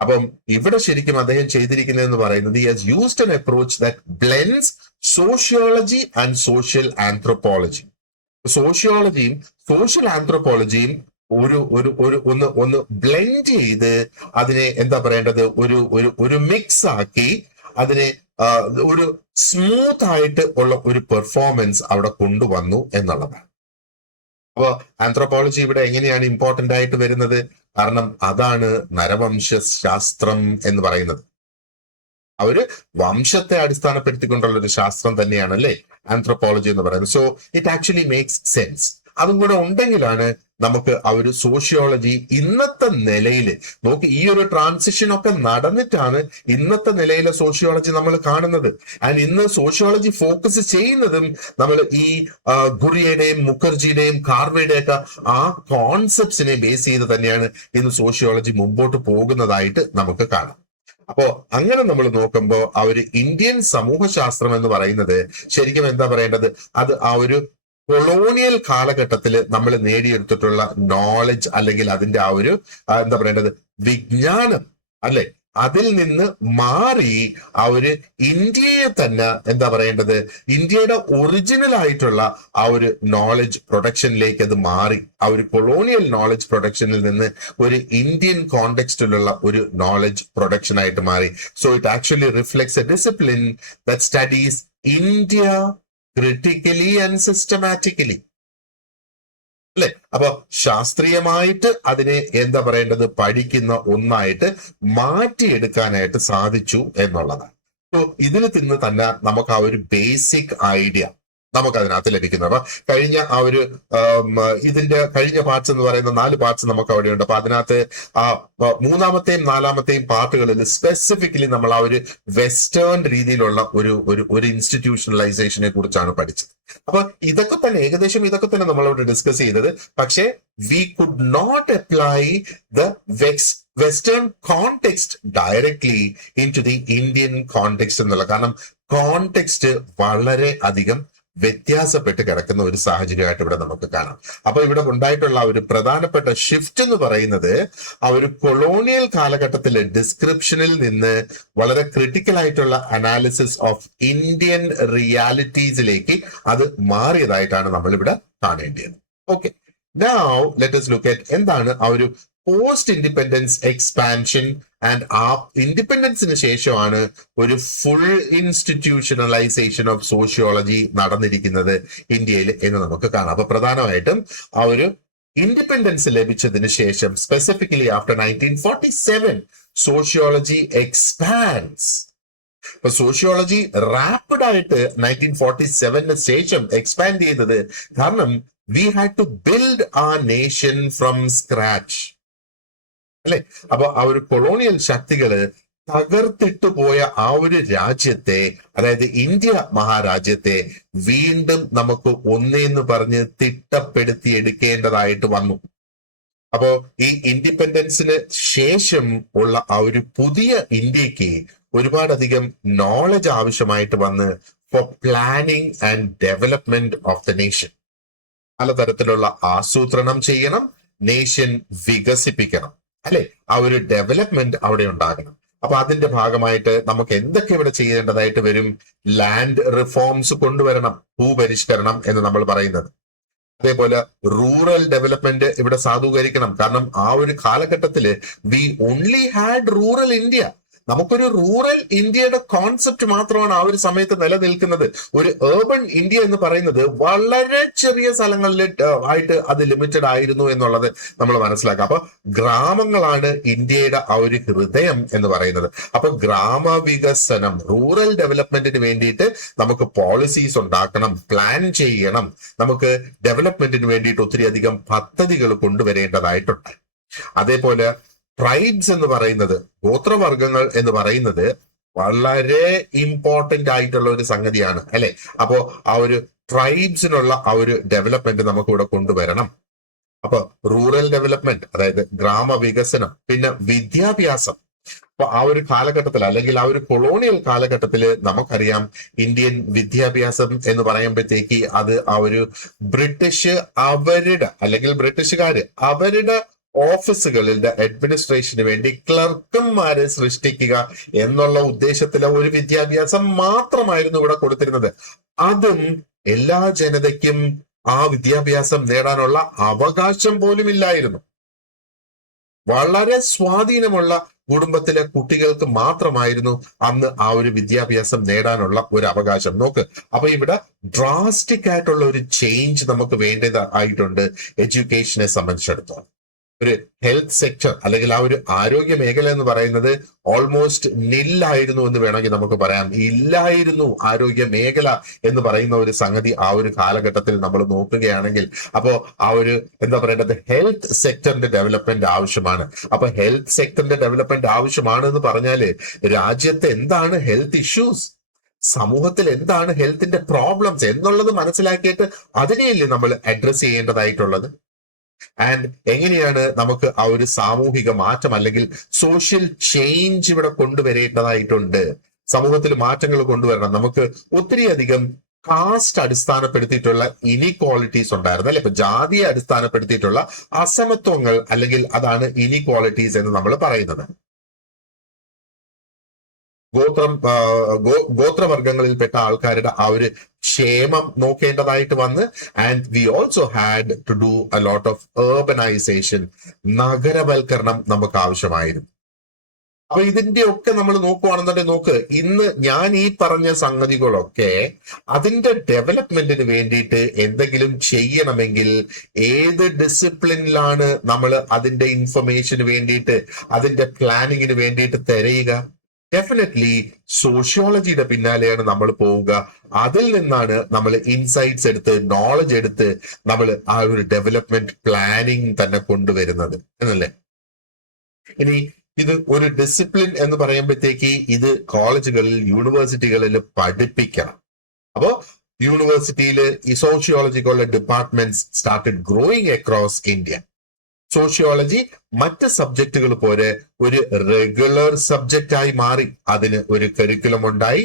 അപ്പം ഇവിടെ ശരിക്കും അദ്ദേഹം ചെയ്തിരിക്കുന്നത് എന്ന് പറയുന്നത് he has used an approach that blends sociology and social anthropology. സോഷ്യോളജിയും സോഷ്യൽ ആന്ത്രോപോളജിയും ഒന്ന് ബ്ലെൻഡ് ചെയ്ത് അതിനെ എന്താ പറയേണ്ടത്, ഒരു മിക്സ് ആക്കി അതിനെ ഒരു സ്മൂത്ത് ആയിട്ട് ഉള്ള ഒരു പെർഫോമൻസ് അവിടെ കൊണ്ടുവന്നു എന്നുള്ളതാണ്. അപ്പൊ ആന്ത്രോപോളജി ഇവിടെ എങ്ങനെയാണ് ഇമ്പോർട്ടന്റ് ആയിട്ട് വരുന്നത്? കാരണം അതാണ് നരവംശ ശാസ്ത്രം എന്ന് പറയുന്നത്. ആ ഒരു വംശത്തെ അടിസ്ഥാനപ്പെടുത്തിക്കൊണ്ടുള്ള ഒരു ശാസ്ത്രം തന്നെയാണ് അല്ലേ ആന്ത്രോപോളജി എന്ന് പറയുന്നത്. So it actually makes sense. അതും കൂടെ ഉണ്ടെങ്കിലാണ് നമുക്ക് ആ ഒരു സോഷ്യോളജി ഇന്നത്തെ നിലയിൽ നോക്കി, ഈ ഒരു ട്രാൻസിഷൻ ഒക്കെ നടന്നിട്ടാണ് ഇന്നത്തെ നിലയിലെ സോഷ്യോളജി നമ്മൾ കാണുന്നത്. ആൻഡ് ഇന്ന് സോഷ്യോളജി ഫോക്കസ് ചെയ്യുന്നതും നമ്മൾ ഈ ഗുറിയുടെയും മുഖർജിയുടെയും കാർവേയുടെയും ഒക്കെ ആ കോൺസെപ്റ്റ്സിനെ ബേസ് ചെയ്ത് തന്നെയാണ് ഇന്ന് സോഷ്യോളജി മുമ്പോട്ട് പോകുന്നതായിട്ട് നമുക്ക് കാണാം. അപ്പോ അങ്ങനെ നമ്മൾ നോക്കുമ്പോൾ ആ ഒരു ഇന്ത്യൻ സമൂഹശാസ്ത്രം എന്ന് പറയുന്നത് ശരിക്കും എന്താ പറയേണ്ടത്, അത് ആ ഒരു കൊളോണിയൽ കാലഘട്ടത്തിൽ നമ്മൾ നേടിയെടുത്തിട്ടുള്ള നോളജ് അല്ലെങ്കിൽ അതിന്റെ ആ ഒരു എന്താ പറയേണ്ടത് വിജ്ഞാനം അല്ലെ, അതിൽ നിന്ന് മാറി ആ ഒരു ഇന്ത്യയെ തന്നെ എന്താ പറയേണ്ടത് ഇന്ത്യയുടെ ഒറിജിനൽ ആയിട്ടുള്ള ആ ഒരു നോളജ് പ്രൊഡക്ഷനിലേക്ക് അത് മാറി. ആ ഒരു കൊളോണിയൽ നോളജ് പ്രൊഡക്ഷനിൽ നിന്ന് ഒരു ഇന്ത്യൻ കോണ്ടെക്സ്റ്റിലുള്ള ഒരു നോളജ് പ്രൊഡക്ഷൻ ആയിട്ട് മാറി. So it actually reflects A discipline that studies India critically and systematically അല്ലെ. അപ്പൊ ശാസ്ത്രീയമായിട്ട് അതിനെ എന്താ പറയേണ്ടത് പഠിക്കുന്ന ഒന്നായിട്ട് മാറ്റിയെടുക്കാനായിട്ട് സാധിച്ചു എന്നുള്ളതാണ്. സോ ഇതിൽ നിന്ന് തന്നെ നമുക്ക് ആ ഒരു ബേസിക് ഐഡിയ നമുക്ക് അതിനകത്ത് ലഭിക്കുന്നത്. അപ്പൊ കഴിഞ്ഞ ആ ഒരു ഇതിന്റെ കഴിഞ്ഞ പാർട്സ് എന്ന് പറയുന്ന 4 പാർട്സ് നമുക്ക് അവിടെയുണ്ട്. അപ്പൊ അതിനകത്ത് ആ മൂന്നാമത്തെയും 4ാമത്തെയും പാർട്ടുകളിൽ സ്പെസിഫിക്കലി നമ്മൾ ആ ഒരു വെസ്റ്റേൺ രീതിയിലുള്ള ഒരു ഇൻസ്റ്റിറ്റ്യൂഷണലൈസേഷനെ കുറിച്ചാണ് പഠിച്ചത്. അപ്പൊ ഇതൊക്കെ തന്നെ ഏകദേശം ഇതൊക്കെ തന്നെ നമ്മളവിടെ ഡിസ്കസ് ചെയ്തത്. പക്ഷേ we could not apply the western context directly into the Indian context എന്നുള്ള, കാരണം കോണ്ടെക്സ്റ്റ് വളരെ അധികം വ്യത്യാസപ്പെട്ട് കിടക്കുന്ന ഒരു സാഹചര്യമായിട്ട് ഇവിടെ നമുക്ക് കാണാം. അപ്പൊ ഇവിടെ ഉണ്ടായിട്ടുള്ള ഒരു പ്രധാനപ്പെട്ട ഷിഫ്റ്റ് എന്ന് പറയുന്നത് ആ ഒരു കൊളോണിയൽ കാലഘട്ടത്തിലെ ഡിസ്ക്രിപ്ഷനിൽ നിന്ന് വളരെ ക്രിട്ടിക്കൽ ആയിട്ടുള്ള അനാലിസിസ് ഓഫ് ഇന്ത്യൻ റിയാലിറ്റീസിലേക്ക് അത് മാറിയതായിട്ടാണ് നമ്മൾ ഇവിടെ കാണേണ്ടത്. Okay, now let us look at എന്താണ് ആ ഒരു പോസ്റ്റ് ഇൻഡിപെൻഡൻസ് എക്സ്പാൻഷൻ ആൻഡ് ആ ഇൻഡിപെൻഡൻസിന് ശേഷമാണ് ഒരു ഫുൾ ഇൻസ്റ്റിറ്റ്യൂഷണലൈസേഷൻ ഓഫ് സോഷ്യോളജി നടന്നിരിക്കുന്നത് ഇന്ത്യയിൽ എന്ന് നമുക്ക് കാണാം. അപ്പൊ പ്രധാനമായിട്ടും ആ ഒരു ഇൻഡിപെൻഡൻസ് ലഭിച്ചതിന് ശേഷം സ്പെസിഫിക്കലി ആഫ്റ്റർ 1947 സോഷ്യോളജി എക്സ്പാൻഡ്സ്. ഇപ്പൊ സോഷ്യോളജി റാപ്പിഡ് ആയിട്ട് 1947 ശേഷം എക്സ്പാൻഡ് ചെയ്തത് കാരണം we had to build our nation from scratch അല്ലെ. അപ്പൊ ആ ഒരു കൊളോണിയൽ ശക്തികള് തകർത്തിട്ടു പോയ ആ ഒരു രാജ്യത്തെ, അതായത് ഇന്ത്യ മഹാരാജ്യത്തെ വീണ്ടും നമുക്ക് ഒന്നേന്ന് പറഞ്ഞ് തിട്ടപ്പെടുത്തി എടുക്കേണ്ടതായിട്ട് വന്നു. അപ്പോ ഈ ഇൻഡിപെൻഡൻസിന് ശേഷം ഉള്ള ആ ഒരു പുതിയ ഇന്ത്യക്ക് ഒരുപാടധികം നോളജ് ആവശ്യമായിട്ട് വന്ന് for planning and development of the nation. പലതരത്തിലുള്ള ആസൂത്രണം ചെയ്യണം, നേഷൻ വികസിപ്പിക്കണം അല്ലെ, ആ ഒരു ഡെവലപ്മെന്റ് അവിടെ ഉണ്ടാകണം. അപ്പൊ അതിന്റെ ഭാഗമായിട്ട് നമുക്ക് എന്തൊക്കെ ഇവിടെ ചെയ്യേണ്ടതായിട്ട് വരും? ലാൻഡ് റിഫോംസ് കൊണ്ടുവരണം, ഭൂപരിഷ്കരണം എന്ന് നമ്മൾ പറയുന്നത്. അതേപോലെ റൂറൽ ഡെവലപ്മെന്റ് ഇവിടെ സാധൂകരിക്കണം. കാരണം ആ ഒരു കാലഘട്ടത്തില് V only had rural India. നമുക്കൊരു റൂറൽ ഇന്ത്യയുടെ കോൺസെപ്റ്റ് മാത്രമാണ് ആ ഒരു സമയത്ത് നിലനിൽക്കുന്നത്. ഒരു ഏർബൺ ഇന്ത്യ എന്ന് പറയുന്നത് വളരെ ചെറിയ സ്ഥലങ്ങളിൽ ആയിട്ട് അത് ലിമിറ്റഡ് ആയിരുന്നു എന്നുള്ളത് നമ്മൾ മനസ്സിലാക്കുക. അപ്പൊ ഗ്രാമങ്ങളാണ് ഇന്ത്യയുടെ ആ ഒരു ഹൃദയം എന്ന് പറയുന്നത്. അപ്പൊ ഗ്രാമവികസനം, റൂറൽ ഡെവലപ്മെന്റിന് വേണ്ടിയിട്ട് നമുക്ക് പോളിസീസ് ഉണ്ടാക്കണം, പ്ലാൻ ചെയ്യണം, നമുക്ക് ഡെവലപ്മെന്റിന് വേണ്ടിയിട്ട് ഒത്തിരി അധികം പദ്ധതികൾ കൊണ്ടുവരേണ്ടതായിട്ടുണ്ട്. അതേപോലെ ട്രൈബ്സ് എന്ന് പറയുന്നത്, ഗോത്രവർഗങ്ങൾ എന്ന് പറയുന്നത് വളരെ ഇമ്പോർട്ടന്റ് ആയിട്ടുള്ള ഒരു സംഗതിയാണ് അല്ലെ. അപ്പോ ആ ഒരു ട്രൈബ്സിനുള്ള ആ ഒരു ഡെവലപ്മെന്റ് നമുക്ക് ഇവിടെ കൊണ്ടുവരണം. അപ്പൊ റൂറൽ ഡെവലപ്മെന്റ്, അതായത് ഗ്രാമവികസനം, പിന്നെ വിദ്യാഭ്യാസം. അപ്പൊ ആ ഒരു കാലഘട്ടത്തിൽ അല്ലെങ്കിൽ ആ ഒരു കൊളോണിയൽ കാലഘട്ടത്തിൽ നമുക്കറിയാം ഇന്ത്യൻ വിദ്യാഭ്യാസം എന്ന് പറയുമ്പോഴത്തേക്ക് അത് ആ ഒരു ബ്രിട്ടീഷ് അവരുടെ അല്ലെങ്കിൽ ബ്രിട്ടീഷുകാര് അവരുടെ ഓഫീസുകളുടെ അഡ്മിനിസ്ട്രേഷന് വേണ്ടി ക്ലർക്കന്മാരെ സൃഷ്ടിക്കുക എന്നുള്ള ഉദ്ദേശത്തിലെ ഒരു വിദ്യാഭ്യാസം മാത്രമായിരുന്നു ഇവിടെ കൊടുത്തിരുന്നത്. അതും എല്ലാ ജനതയ്ക്കും ആ വിദ്യാഭ്യാസം നേടാനുള്ള അവകാശം പോലും ഇല്ലായിരുന്നു. വളരെ സ്വാധീനമുള്ള കുടുംബത്തിലെ കുട്ടികൾക്ക് മാത്രമായിരുന്നു അന്ന് ആ ഒരു വിദ്യാഭ്യാസം നേടാനുള്ള ഒരു അവകാശം. നോക്ക്, അപ്പൊ ഇവിടെ ഡ്രാസ്റ്റിക് ആയിട്ടുള്ള ഒരു ചേഞ്ച് നമുക്ക് വേണ്ടതായിട്ടുണ്ട് എഡ്യൂക്കേഷനെ സംബന്ധിച്ചിടത്തോളം. ഒരു ഹെൽത്ത് സെക്ടർ അല്ലെങ്കിൽ ആ ഒരു ആരോഗ്യ മേഖല എന്ന് പറയുന്നത് ഓൾമോസ്റ്റ് നില്ലായിരുന്നു എന്ന് വേണമെങ്കിൽ നമുക്ക് പറയാം. ഇല്ലായിരുന്നു ആരോഗ്യ മേഖല എന്ന് പറയുന്ന ഒരു സംഗതി ആ ഒരു കാലഘട്ടത്തിൽ നമ്മൾ നോക്കുകയാണെങ്കിൽ. അപ്പോ ആ ഒരു എന്താ പറയേണ്ടത്, ഹെൽത്ത് സെക്ടറിന്റെ ഡെവലപ്മെന്റ് ആവശ്യമാണ്. അപ്പൊ ഹെൽത്ത് സെക്ടറിന്റെ ഡെവലപ്മെന്റ് ആവശ്യമാണ് എന്ന് പറഞ്ഞാല് രാജ്യത്ത് എന്താണ് ഹെൽത്ത് ഇഷ്യൂസ്, സമൂഹത്തിൽ എന്താണ് ഹെൽത്തിന്റെ പ്രോബ്ലംസ് എന്നുള്ളത് മനസ്സിലാക്കിയിട്ട് അതിനെയല്ലേ നമ്മൾ അഡ്രസ് ചെയ്യേണ്ടതായിട്ടുള്ളത്. ആൻഡ് എങ്ങനെയാണ് നമുക്ക് ആ ഒരു സാമൂഹിക മാറ്റം അല്ലെങ്കിൽ സോഷ്യൽ ചേഞ്ച് ഇവിടെ കൊണ്ടുവരേണ്ടതായിട്ടുണ്ട്. സമൂഹത്തിൽ മാറ്റങ്ങൾ കൊണ്ടുവരണം. നമുക്ക് ഒത്തിരി അധികം കാസ്റ്റ് അടിസ്ഥാനപ്പെടുത്തിയിട്ടുള്ള ഇനിക്വാളിറ്റീസ് ഉണ്ടായിരുന്നു അല്ലെ. ഇപ്പൊ ജാതിയെ അടിസ്ഥാനപ്പെടുത്തിയിട്ടുള്ള അസമത്വങ്ങൾ അല്ലെങ്കിൽ അതാണ് ഇനിക്വാളിറ്റീസ് എന്ന് നമ്മൾ പറയുന്നത്. ഗോത്രവർഗങ്ങളിൽപ്പെട്ട ആൾക്കാരുടെ ആ ഒരു ക്ഷേമം നോക്കേണ്ടതായിട്ട് വന്ന്. And we also had to do a lot of urbanisation, നഗരവൽക്കരണം നമുക്ക് ആവശ്യമായിരുന്നു. അപ്പൊ ഇതിന്റെ ഒക്കെ നമ്മൾ നോക്കുവാണെന്നുണ്ടെങ്കിൽ നോക്ക്, ഇന്ന് ഞാൻ ഈ പറഞ്ഞ സംഗതികളൊക്കെ അതിന്റെ ഡെവലപ്മെന്റിന് വേണ്ടിയിട്ട് എന്തെങ്കിലും ചെയ്യണമെങ്കിൽ ഏത് ഡിസിപ്ലിനിലാണ് നമ്മൾ അതിന്റെ ഇൻഫർമേഷന് വേണ്ടിയിട്ട് അതിന്റെ പ്ലാനിങ്ങിന് വേണ്ടിയിട്ട് തിരയുക? ഡെഫിനറ്റ്ലി സോഷ്യോളജിയുടെ പിന്നാലെയാണ് നമ്മൾ പോവുക. അതിൽ നിന്നാണ് നമ്മൾ ഇൻസൈറ്റ്സ് എടുത്ത് നോളജ് എടുത്ത് നമ്മൾ ആ ഒരു ഡെവലപ്മെന്റ് പ്ലാനിങ് തന്നെ കൊണ്ടുവരുന്നത് എന്നല്ലേ. ഇനി ഇത് ഒരു ഡിസിപ്ലിൻ എന്ന് പറയുമ്പോഴത്തേക്ക് ഇത് കോളേജുകളിൽ യൂണിവേഴ്സിറ്റികളിൽ പഠിപ്പിക്കണം. അപ്പോ യൂണിവേഴ്സിറ്റിയിൽ ഈ സോഷ്യോളജിക്കുള്ള departments started growing across India. Sociology മറ്റ് സബ്ജക്റ്റുകൾ പോലെ ഒരു റെഗുലർ സബ്ജക്റ്റ് ആയി മാറി. അതിന് ഒരു കരിക്കുലം ഉണ്ടായി,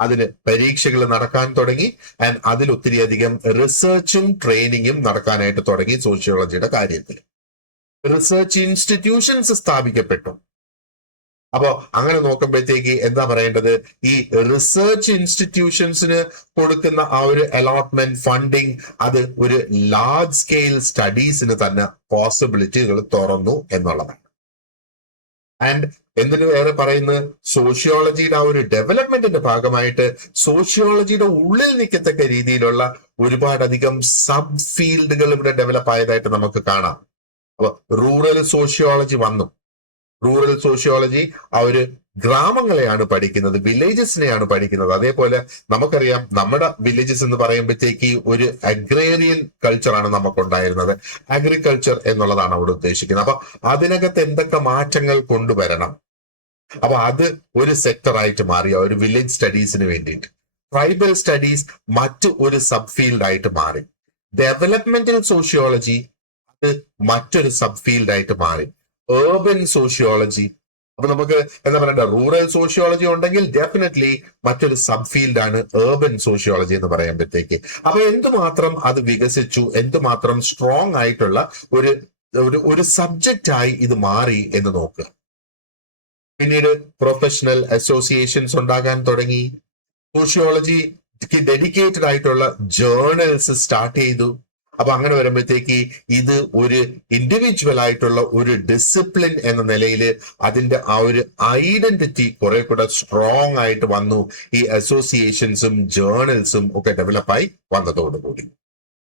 അതിന് പരീക്ഷകൾ നടക്കാൻ തുടങ്ങി, ആൻഡ് അതിൽ ഒത്തിരി അധികം റിസർച്ചും ട്രെയിനിങ്ങും നടക്കാനായിട്ട് തുടങ്ങി. സോഷ്യോളജിയുടെ കാര്യത്തിൽ റിസർച്ച് ഇൻസ്റ്റിറ്റ്യൂഷൻസ് സ്ഥാപിക്കപ്പെട്ടു. അപ്പോ അങ്ങനെ നോക്കുമ്പോഴത്തേക്ക് എന്താ പറയേണ്ടത്, ഈ റിസർച്ച് ഇൻസ്റ്റിറ്റ്യൂഷൻസിന് കൊടുക്കുന്ന ആ ഒരു അലോട്ട്മെന്റ് ഫണ്ടിങ് അത് ഒരു ലാർജ് സ്കെയിൽ സ്റ്റഡീസിന് തന്നെ പോസിബിലിറ്റികൾ തുറന്നു എന്നുള്ളതാണ്. ആൻഡ് എന്തിനു വേറെ പറയുന്നത്, സോഷ്യോളജിയുടെ ആ ഒരു ഡെവലപ്മെന്റിന്റെ ഭാഗമായിട്ട് സോഷ്യോളജിയുടെ ഉള്ളിൽ നിൽക്കത്തക്ക രീതിയിലുള്ള ഒരുപാടധികം സബ് ഫീൽഡുകൾ ഇവിടെ ഡെവലപ്പ് ആയതായിട്ട് നമുക്ക് കാണാം. അപ്പൊ റൂറൽ സോഷ്യോളജി വന്നു. റൂറൽ സോഷ്യോളജി ആ ഒരു ഗ്രാമങ്ങളെയാണ് പഠിക്കുന്നത്, വില്ലേജസിനെയാണ് പഠിക്കുന്നത്. അതേപോലെ നമുക്കറിയാം നമ്മുടെ വില്ലേജസ് എന്ന് പറയുമ്പോഴത്തേക്ക് ഒരു അഗ്രേറിയൻ കൾച്ചറാണ് നമുക്കുണ്ടായിരുന്നത്. അഗ്രികൾച്ചർ എന്നുള്ളതാണ് അവിടെ ഉദ്ദേശിക്കുന്നത്. അപ്പൊ അതിനകത്ത് എന്തൊക്കെ മാറ്റങ്ങൾ കൊണ്ടുവരണം, അപ്പൊ അത് ഒരു സെക്ടറായിട്ട് മാറി ഒരു വില്ലേജ് സ്റ്റഡീസിന് വേണ്ടിയിട്ട്. ട്രൈബൽ സ്റ്റഡീസ് മറ്റു ഒരു സബ് ഫീൽഡ് ആയിട്ട് മാറി. ഡെവലപ്മെന്റൽ സോഷ്യോളജി അത് മറ്റൊരു സബ് ഫീൽഡ് ആയിട്ട് മാറി. ഏർബൻ സോഷ്യോളജി, അപ്പൊ നമുക്ക് എന്താ പറയണ്ട, റൂറൽ സോഷ്യോളജി ഉണ്ടെങ്കിൽ ഡെഫിനറ്റ്ലി മറ്റൊരു സബ് ഫീൽഡാണ് ഏർബൻ സോഷ്യോളജി എന്ന് പറയുമ്പോഴത്തേക്ക്. അപ്പൊ എന്തുമാത്രം അത് വികസിച്ചു, എന്തുമാത്രം സ്ട്രോങ് ആയിട്ടുള്ള ഒരു ഒരു സബ്ജക്റ്റ് ആയി ഇത് മാറി എന്ന് നോക്കുക. പിന്നീട് പ്രൊഫഷണൽ അസോസിയേഷൻസ് ഉണ്ടാകാൻ തുടങ്ങി. സോഷ്യോളജിക്ക് ഡെഡിക്കേറ്റഡ് ആയിട്ടുള്ള ജേർണൽസ് സ്റ്റാർട്ട് ചെയ്തു. അപ്പൊ അങ്ങനെ വരുമ്പോഴത്തേക്ക് ഇത് ഒരു ഇൻഡിവിജ്വൽ ആയിട്ടുള്ള ഒരു ഡിസിപ്ലിൻ എന്ന നിലയിൽ അതിന്റെ ആ ഒരു ഐഡന്റിറ്റി കുറെ കൂടെ സ്ട്രോങ് ആയിട്ട് വന്നു, ഈ അസോസിയേഷൻസും ജേർണൽസും ഒക്കെ ഡെവലപ്പായി വന്നതോടുകൂടി.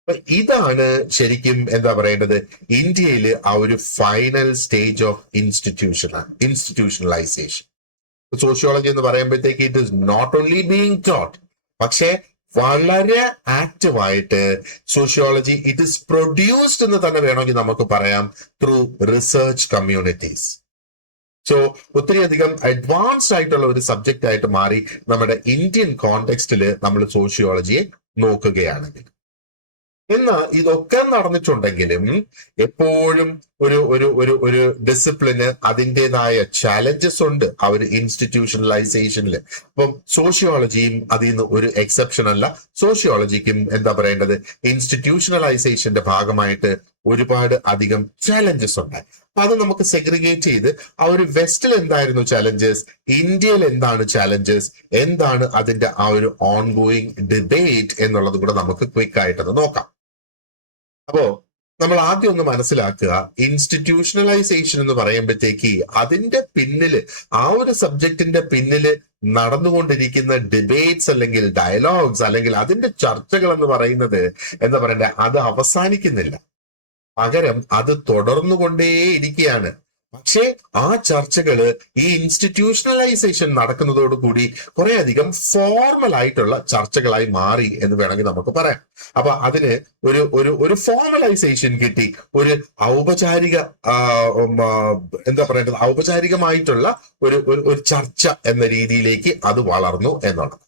അപ്പൊ ഇതാണ് ശരിക്കും എന്താ പറയേണ്ടത്, ഇന്ത്യയിൽ ആ ഒരു final stage of institutionalization. Sociology എന്ന് പറയുമ്പോഴത്തേക്ക് it is not only being taught, പക്ഷെ വളരെ ആക്റ്റീവായിട്ട് സോഷ്യോളജി ഇറ്റ് ഇസ് പ്രൊഡ്യൂസ്ഡ് എന്ന് തന്നെ വേണമെങ്കിൽ നമുക്ക് പറയാം ത്രൂ റിസർച്ച് കമ്മ്യൂണിറ്റീസ്. സോ ഒത്തിരിയധികം അഡ്വാൻസ്ഡ് ആയിട്ടുള്ള ഒരു സബ്ജക്റ്റ് ആയിട്ട് മാറി നമ്മുടെ ഇന്ത്യൻ കോണ്ടെക്സ്റ്റിൽ നമ്മൾ സോഷ്യോളജിയെ നോക്കുകയാണെങ്കിൽ. എന്നാൽ ഇതൊക്കെ നടന്നിട്ടുണ്ടെങ്കിലും എപ്പോഴും ഒരു ഒരു ഒരു ഒരു ഡിസിപ്ലിന് അതിൻ്റെതായ ചാലഞ്ചസ് ഉണ്ട് ആ ഒരു ഇൻസ്റ്റിറ്റ്യൂഷണലൈസേഷനിൽ. അപ്പം സോഷ്യോളജിയും അതിൽ നിന്ന് ഒരു എക്സെപ്ഷൻ അല്ല. സോഷ്യോളജിക്കും എന്താ പറയേണ്ടത്, ഇൻസ്റ്റിറ്റ്യൂഷണലൈസേഷന്റെ ഭാഗമായിട്ട് ഒരുപാട് അധികം ചാലഞ്ചസ് ഉണ്ടായി. അപ്പൊ അത് നമുക്ക് സെഗ്രിഗേറ്റ് ചെയ്ത് ആ ഒരു വെസ്റ്റിൽ എന്തായിരുന്നു ചാലഞ്ചസ്, ഇന്ത്യയിൽ എന്താണ് ചാലഞ്ചസ്, എന്താണ് അതിന്റെ ആ ഒരു ഓൺ ഗോയിങ് ഡിബേറ്റ് എന്നുള്ളത് കൂടെ നമുക്ക് ക്വിക്ക് ആയിട്ടൊന്ന് നോക്കാം. അപ്പോ നമ്മൾ ആദ്യം ഒന്ന് മനസ്സിലാക്കുക, ഇൻസ്റ്റിറ്റ്യൂഷണലൈസേഷൻ എന്ന് പറയുമ്പോഴത്തേക്ക് അതിന്റെ പിന്നില്, ആ ഒരു സബ്ജക്റ്റിന്റെ പിന്നില് നടന്നുകൊണ്ടിരിക്കുന്ന ഡിബേറ്റ്സ് അല്ലെങ്കിൽ ഡയലോഗ്സ് അല്ലെങ്കിൽ അതിന്റെ ചർച്ചകൾ എന്ന് പറയുന്നത് എന്താ പറയണ്ടേ, അത് അവസാനിക്കുന്നില്ല, പകരം അത് തുടർന്നുകൊണ്ടേയിരിക്കുകയാണ്. പക്ഷേ ആ ചർച്ചകള് ഈ ഇൻസ്റ്റിറ്റ്യൂഷണലൈസേഷൻ നടക്കുന്നതോടുകൂടി കുറെ അധികം ഫോർമൽ ആയിട്ടുള്ള ചർച്ചകളായി മാറി എന്ന് വേണമെങ്കിൽ നമുക്ക് പറയാം. അപ്പൊ അതിന് ഒരു ഒരു ഒരു ഫോർമലൈസേഷൻ കിട്ടി, ഒരു ഔപചാരിക എന്താ പറയേണ്ടത്, ഔപചാരികമായിട്ടുള്ള ഒരു ഒരു ചർച്ച എന്ന രീതിയിലേക്ക് അത് വളർന്നു എന്നുള്ളത്.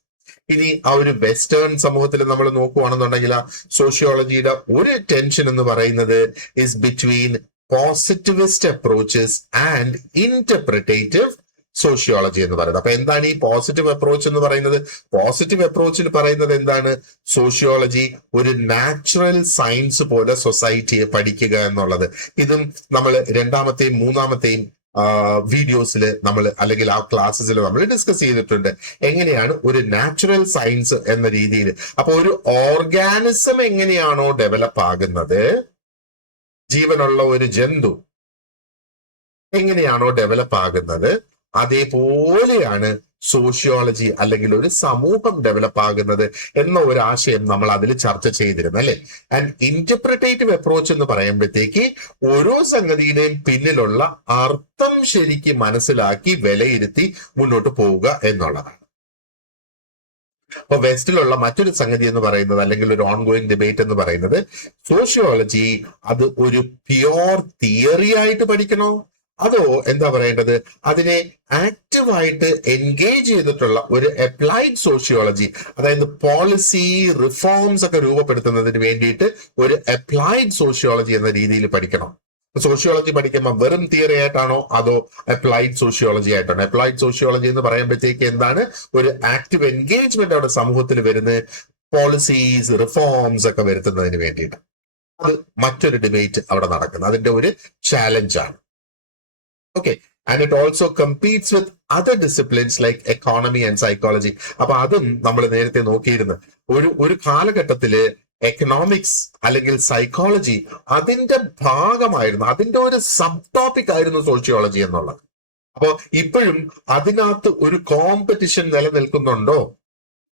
ഇനി ആ ഒരു വെസ്റ്റേൺ സമൂഹത്തിൽ നമ്മൾ നോക്കുകയാണെന്നുണ്ടെങ്കിൽ സോഷ്യോളജിയുടെ ഒരു ടെൻഷൻ എന്ന് പറയുന്നത് is between positivist approaches and interpretative sociology എന്ന് പറയുന്നത്. അപ്പൊ എന്താണ് ഈ പോസിറ്റീവ് അപ്രോച്ച് എന്ന് പറയുന്നത്? പോസിറ്റീവ് അപ്രോച്ചിൽ പറയുന്നത് എന്താണ്, സോഷ്യോളജി ഒരു നാച്ചുറൽ സയൻസ് പോലെ സൊസൈറ്റിയെ പഠിക്കുക എന്നുള്ളത്. ഇതും നമ്മൾ രണ്ടാമത്തെയും മൂന്നാമത്തെയും വീഡിയോസിൽ നമ്മൾ അല്ലെങ്കിൽ ആ ക്ലാസ്സസിൽ നമ്മൾ ഡിസ്കസ് ചെയ്തിട്ടുണ്ട്, എങ്ങനെയാണ് ഒരു നാച്ചുറൽ സയൻസ് എന്ന രീതിയിൽ. അപ്പൊ ഒരു ഓർഗാനിസം എങ്ങനെയാണോ ഡെവലപ്പ് ആകുന്നത്, ജീവനുള്ള ഒരു ജന്തു എങ്ങനെയാണോ ഡെവലപ്പ് ആകുന്നത്, അതേപോലെയാണ് സോഷ്യോളജി അല്ലെങ്കിൽ ഒരു സമൂഹം ഡെവലപ്പ് ആകുന്നത് എന്ന ഒരു ആശയം നമ്മൾ അതിൽ ചർച്ച ചെയ്തിരുന്നു അല്ലെ. ആൻഡ് ഇന്റർപ്രിറ്റേറ്റീവ് അപ്രോച്ച് എന്ന് പറയുമ്പോഴത്തേക്ക് ഓരോ സംഗതിയുടെയും പിന്നിലുള്ള അർത്ഥം ശരിക്കും മനസ്സിലാക്കി വിലയിരുത്തി മുന്നോട്ട് പോവുക എന്നുള്ളതാണ്. അപ്പൊ വെസ്റ്റിലുള്ള മറ്റൊരു സംഗതി എന്ന് പറയുന്നത് അല്ലെങ്കിൽ ഒരു ഓൺഗോയിങ് ഡിബേറ്റ് എന്ന് പറയുന്നത്, സോഷ്യോളജി അത് ഒരു പ്യോർ തിയറി ആയിട്ട് പഠിക്കണോ, അതോ എന്താ പറയേണ്ടത്, അതിനെ ആക്റ്റീവായിട്ട് എൻഗേജ് ചെയ്തിട്ടുള്ള ഒരു അപ്ലൈഡ് സോഷ്യോളജി, അതായത് പോളിസി റിഫോംസ് ഒക്കെ രൂപപ്പെടുത്തുന്നതിന് വേണ്ടിയിട്ട് ഒരു അപ്ലൈഡ് സോഷ്യോളജി എന്ന രീതിയിൽ പഠിക്കണം. സോഷ്യോളജി പഠിക്കുമ്പോൾ വെറും തിയറി ആയിട്ടാണോ അതോ അപ്ലൈഡ് സോഷ്യോളജി ആയിട്ടാണോ? അപ്ലൈഡ് സോഷ്യോളജി എന്ന് പറയുമ്പോഴത്തേക്ക് എന്താണ്, ഒരു ആക്റ്റീവ് എൻഗേജ്മെന്റ് അവിടെ സമൂഹത്തിൽ വരുന്നത്, പോളിസീസ് റിഫോംസ് ഒക്കെ വരുത്തുന്നതിന് വേണ്ടിയിട്ട്. അത് മറ്റൊരു ഡിബേറ്റ് അവിടെ നടക്കുന്നത്, അതിന്റെ ഒരു ചാലഞ്ചാണ്. Okay, and it also competes with other disciplines like economy and psychology. അപ്പൊ അതും നമ്മൾ നേരത്തെ നോക്കിയിരുന്നു. ഒരു കാലഘട്ടത്തില് എക്കണോമിക്സ് അല്ലെങ്കിൽ സൈക്കോളജി അതിന്റെ ഭാഗമായിരുന്നു, അതിന്റെ ഒരു സബ് ടോപ്പിക് ആയിരുന്നു സോഷ്യോളജി എന്നുള്ളത്. അപ്പോ ഇപ്പോഴും അതിനകത്ത് ഒരു കോമ്പറ്റിഷൻ നിലനിൽക്കുന്നുണ്ടോ?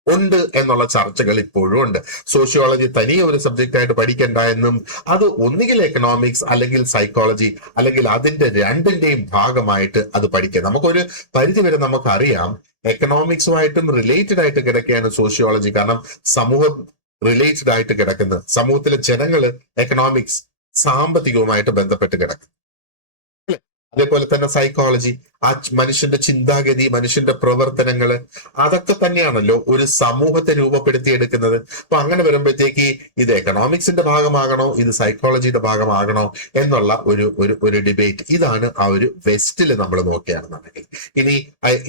ഉണ്ട് എന്നുള്ള ചർച്ചകൾ ഇപ്പോഴും ഉണ്ട്. സോഷ്യോളജി തനിയെ ഒരു സബ്ജക്റ്റ് ആയിട്ട് പഠിക്കണ്ട എന്നും, അത് ഒന്നുകിൽ എക്കണോമിക്സ് അല്ലെങ്കിൽ സൈക്കോളജി അല്ലെങ്കിൽ അതിന്റെ രണ്ടിന്റെയും ഭാഗമായിട്ട് അത് പഠിക്കാം. നമുക്കൊരു പരിധിവരെ നമുക്കറിയാം എക്കണോമിക്സുമായിട്ടും റിലേറ്റഡ് ആയിട്ട് കിടക്കുകയാണ് സോഷ്യോളജി. കാരണം സമൂഹം റിലേറ്റഡ് ആയിട്ട് കിടക്കുന്നത്, സമൂഹത്തിലെ ജനങ്ങള് എക്കണോമിക്സ് സാമ്പത്തികവുമായിട്ട് ബന്ധപ്പെട്ട് കിടക്കും. അതേപോലെ തന്നെ സൈക്കോളജി ആ മനുഷ്യന്റെ ചിന്താഗതി, മനുഷ്യന്റെ പ്രവർത്തനങ്ങള്, അതൊക്കെ തന്നെയാണല്ലോ ഒരു സമൂഹത്തെ രൂപപ്പെടുത്തിയെടുക്കുന്നത്. അപ്പൊ അങ്ങനെ വരുമ്പോഴത്തേക്ക് ഇത് എക്കണോമിക്സിന്റെ ഭാഗമാകണോ ഇത് സൈക്കോളജിയുടെ ഭാഗമാകണോ എന്നുള്ള ഒരു ഡിബേറ്റ്, ഇതാണ് ആ ഒരു വെസ്റ്റിൽ നമ്മൾ നോക്കുകയാണെന്നുണ്ടെങ്കിൽ. ഇനി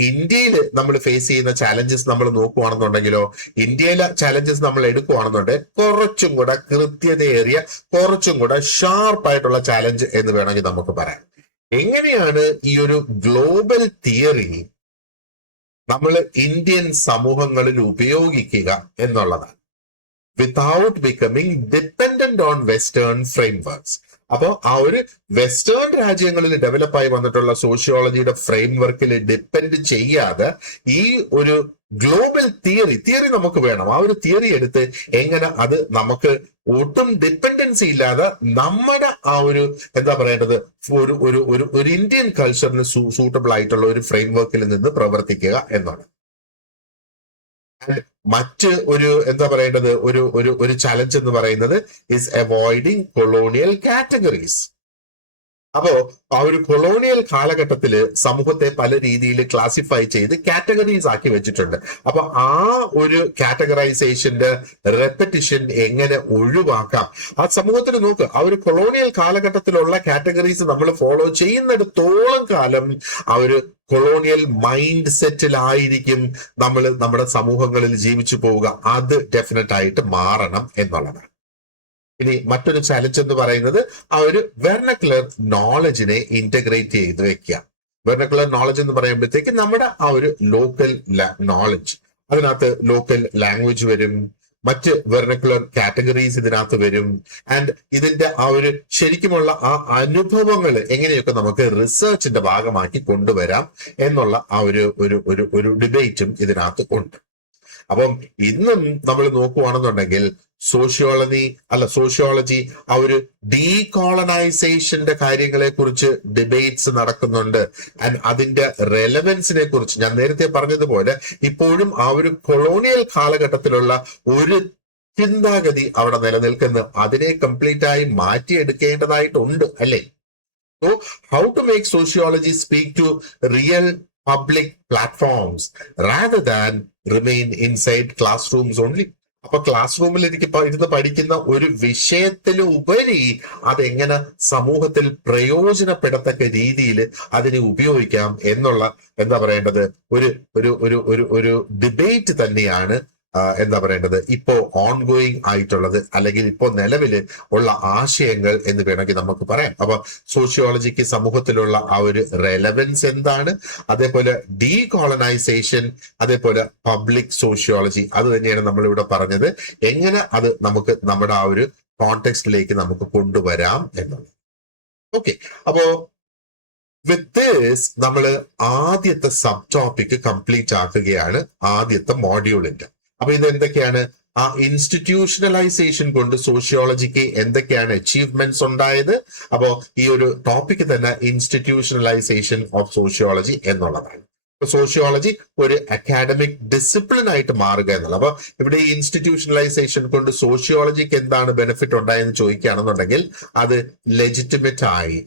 ഇന്ത്യയിൽ നമ്മൾ ഫേസ് ചെയ്യുന്ന ചാലഞ്ചസ് നമ്മൾ നോക്കുകയാണെന്നുണ്ടെങ്കിലോ, ഇന്ത്യയിലെ ചാലഞ്ചസ് നമ്മൾ എടുക്കുകയാണെന്നുണ്ടെങ്കിൽ കുറച്ചും കൂടെ കൃത്യതയേറിയ, കുറച്ചും കൂടെ ഷാർപ്പായിട്ടുള്ള ചാലഞ്ച് എന്ന് വേണമെങ്കിൽ നമുക്ക് പറയാം. എങ്ങനെയാണ് ഈ ഒരു ഗ്ലോബൽ തിയറി നമ്മൾ ഇന്ത്യൻ സമൂഹങ്ങളിൽ ഉപയോഗിക്കുക എന്നുള്ളതാണ്. Without becoming dependent on western frameworks. അപ്പോൾ ആ ഒരു വെസ്റ്റേൺ രാജ്യങ്ങളിൽ ഡെവലപ്പായി വന്നിട്ടുള്ള സോഷ്യോളജിയുടെ ഫ്രെയിംവർക്കിൽ ഡിപ്പെൻഡ് ചെയ്യാതെ ഈ ഒരു ഗ്ലോബൽ തിയറി നമുക്ക് വേണം. ആ ഒരു തിയറി എടുത്ത് എങ്ങനെ അത് നമുക്ക് ഒട്ടും ഡിപ്പെൻഡൻസി ഇല്ലാതെ നമ്മുടെ ആ ഒരു എന്താ പറയേണ്ടത് ഒരു ഒരു ഒരു ഒരു ഇന്ത്യൻ കൾച്ചറിന് സൂട്ടബിൾ ആയിട്ടുള്ള ഒരു ഫ്രെയിംവർക്കിൽ നിന്ന് പ്രവർത്തിക്കുക എന്നാണ്. മറ്റ് ഒരു എന്താ പറയേണ്ടത് ഒരു ഒരു ഒരു ചലഞ്ച് എന്ന് പറയുന്നത് ഇസ് അവോയ്ഡിങ് കൊളോണിയൽ കാറ്റഗറീസ്. അപ്പോ ആ ഒരു കൊളോണിയൽ കാലഘട്ടത്തില് സമൂഹത്തെ പല രീതിയിൽ ക്ലാസിഫൈ ചെയ്ത് കാറ്റഗറീസ് ആക്കി വെച്ചിട്ടുണ്ട്. അപ്പൊ ആ ഒരു കാറ്റഗറൈസേഷന്റെ റെപ്പറ്റിഷൻ എങ്ങനെ ഒഴിവാക്കാം, ആ സമൂഹത്തിന് നോക്ക്. ആ ഒരു കൊളോണിയൽ കാലഘട്ടത്തിലുള്ള കാറ്റഗറീസ് നമ്മൾ ഫോളോ ചെയ്യുന്നിടത്തോളം കാലം ആ ഒരു കൊളോണിയൽ മൈൻഡ് സെറ്റിലായിരിക്കും നമ്മൾ നമ്മുടെ സമൂഹങ്ങളിൽ ജീവിച്ചു പോവുക. അത് ഡെഫിനറ്റ് ആയിട്ട് മാറണം എന്നുള്ളതാണ്. ഇനി മറ്റൊരു ചലഞ്ച് എന്ന് പറയുന്നത് ആ ഒരു വെർണക്കുലർ നോളജിനെ ഇന്റഗ്രേറ്റ് ചെയ്ത് വെക്കുക. വെർണക്കുലർ നോളജ് എന്ന് പറയുമ്പോഴത്തേക്ക് നമ്മുടെ ആ ഒരു ലോക്കൽ നോളജ്, അതിനകത്ത് ലോക്കൽ ലാംഗ്വേജ് വരും, മറ്റ് വെർണക്കുലർ കാറ്റഗറീസ് ഇതിനകത്ത് വരും. ആൻഡ് ഇതിന്റെ ആ ഒരു ശരിക്കുമുള്ള ആ അനുഭവങ്ങൾ എങ്ങനെയൊക്കെ നമുക്ക് റിസർച്ചിന്റെ ഭാഗമാക്കി കൊണ്ടുവരാം എന്നുള്ള ആ ഒരു ഒരു ഒരു ഒരു ഡിബേറ്റും ഇതിനകത്ത് ഉണ്ട്. അപ്പം ഇന്നും നമ്മൾ നോക്കുവാണെന്നുണ്ടെങ്കിൽ സോഷ്യോളജി ആ ഒരു ഡീകോളനൈസേഷന്റെ കാര്യങ്ങളെ കുറിച്ച് ഡിബേറ്റ്സ് നടക്കുന്നുണ്ട്. ആൻഡ് അതിന്റെ റെലവൻസിനെ കുറിച്ച് ഞാൻ നേരത്തെ പറഞ്ഞതുപോലെ ഇപ്പോഴും ആ ഒരു കൊളോണിയൽ കാലഘട്ടത്തിലുള്ള ഒരു ചിന്താഗതി അവിടെ നിലനിൽക്കുന്നു. അതിനെ കംപ്ലീറ്റ് ആയി മാറ്റിയെടുക്കേണ്ടതായിട്ടുണ്ട്, അല്ലേ? So how to make sociology speak to real public platforms rather than remain inside classrooms only. അപ്പൊ ക്ലാസ് റൂമിൽ ഇരുന്ന് പഠിക്കുന്ന ഒരു വിഷയത്തിന് ഉപരി അതെങ്ങനെ സമൂഹത്തിൽ പ്രയോജനപ്പെടത്തക്ക രീതിയിൽ അതിനെ ഉപയോഗിക്കാം എന്നുള്ള എന്താ പറയേണ്ടത് ഒരു ഒരു ഒരു ഒരു ഒരു ഡിബേറ്റ് തന്നെയാണ് എന്താ പറയേണ്ടത് ഇപ്പോ ഓൺഗോയിങ് ആയിട്ടുള്ളത്, അല്ലെങ്കിൽ ഇപ്പോ നിലവിൽ ഉള്ള ആശയങ്ങൾ എന്ന് വേണമെങ്കിൽ നമുക്ക് പറയാം. അപ്പൊ സോഷ്യോളജിക്ക് സമൂഹത്തിലുള്ള ആ ഒരു റെലവൻസ് എന്താണ്, അതേപോലെ ഡീകോളനൈസേഷൻ, അതേപോലെ പബ്ലിക് സോഷ്യോളജി, അത് തന്നെയാണ് നമ്മളിവിടെ പറഞ്ഞത്. എങ്ങനെ അത് നമുക്ക് നമ്മുടെ ആ ഒരു കോണ്ടെക്സ്റ്റിലേക്ക് നമുക്ക് കൊണ്ടുവരാം എന്നുള്ളത്. ഓക്കെ, അപ്പോ വിത്ത് ദിസ് നമ്മൾ ആദ്യത്തെ സബ് ടോപ്പിക് കംപ്ലീറ്റ് ആക്കുകയാണ്, ആദ്യത്തെ മോഡ്യൂളിന്റെ. അപ്പൊ ഇത് എന്തൊക്കെയാണ്? ആ ഇൻസ്റ്റിറ്റ്യൂഷണലൈസേഷൻ കൊണ്ട് സോഷ്യോളജിക്ക് എന്തൊക്കെയാണ് അച്ചീവ്മെന്റ്സ് ഉണ്ടായത്. അപ്പോ ഈ ഒരു ടോപ്പിക് തന്നെ ഇൻസ്റ്റിറ്റ്യൂഷണലൈസേഷൻ ഓഫ് സോഷ്യോളജി എന്നുള്ളതാണ്. സോഷ്യോളജി ഒരു അക്കാഡമിക് ഡിസിപ്ലിൻ ആയിട്ട് മാറുക എന്നുള്ളത്. അപ്പൊ ഇവിടെ ഈ ഇൻസ്റ്റിറ്റ്യൂഷണലൈസേഷൻ കൊണ്ട് സോഷ്യോളജിക്ക് എന്താണ് ബെനിഫിറ്റ് ഉണ്ടായെന്ന് ചോദിക്കുകയാണെന്നുണ്ടെങ്കിൽ അത് ലെജിറ്റിമേറ്റ് ആയി,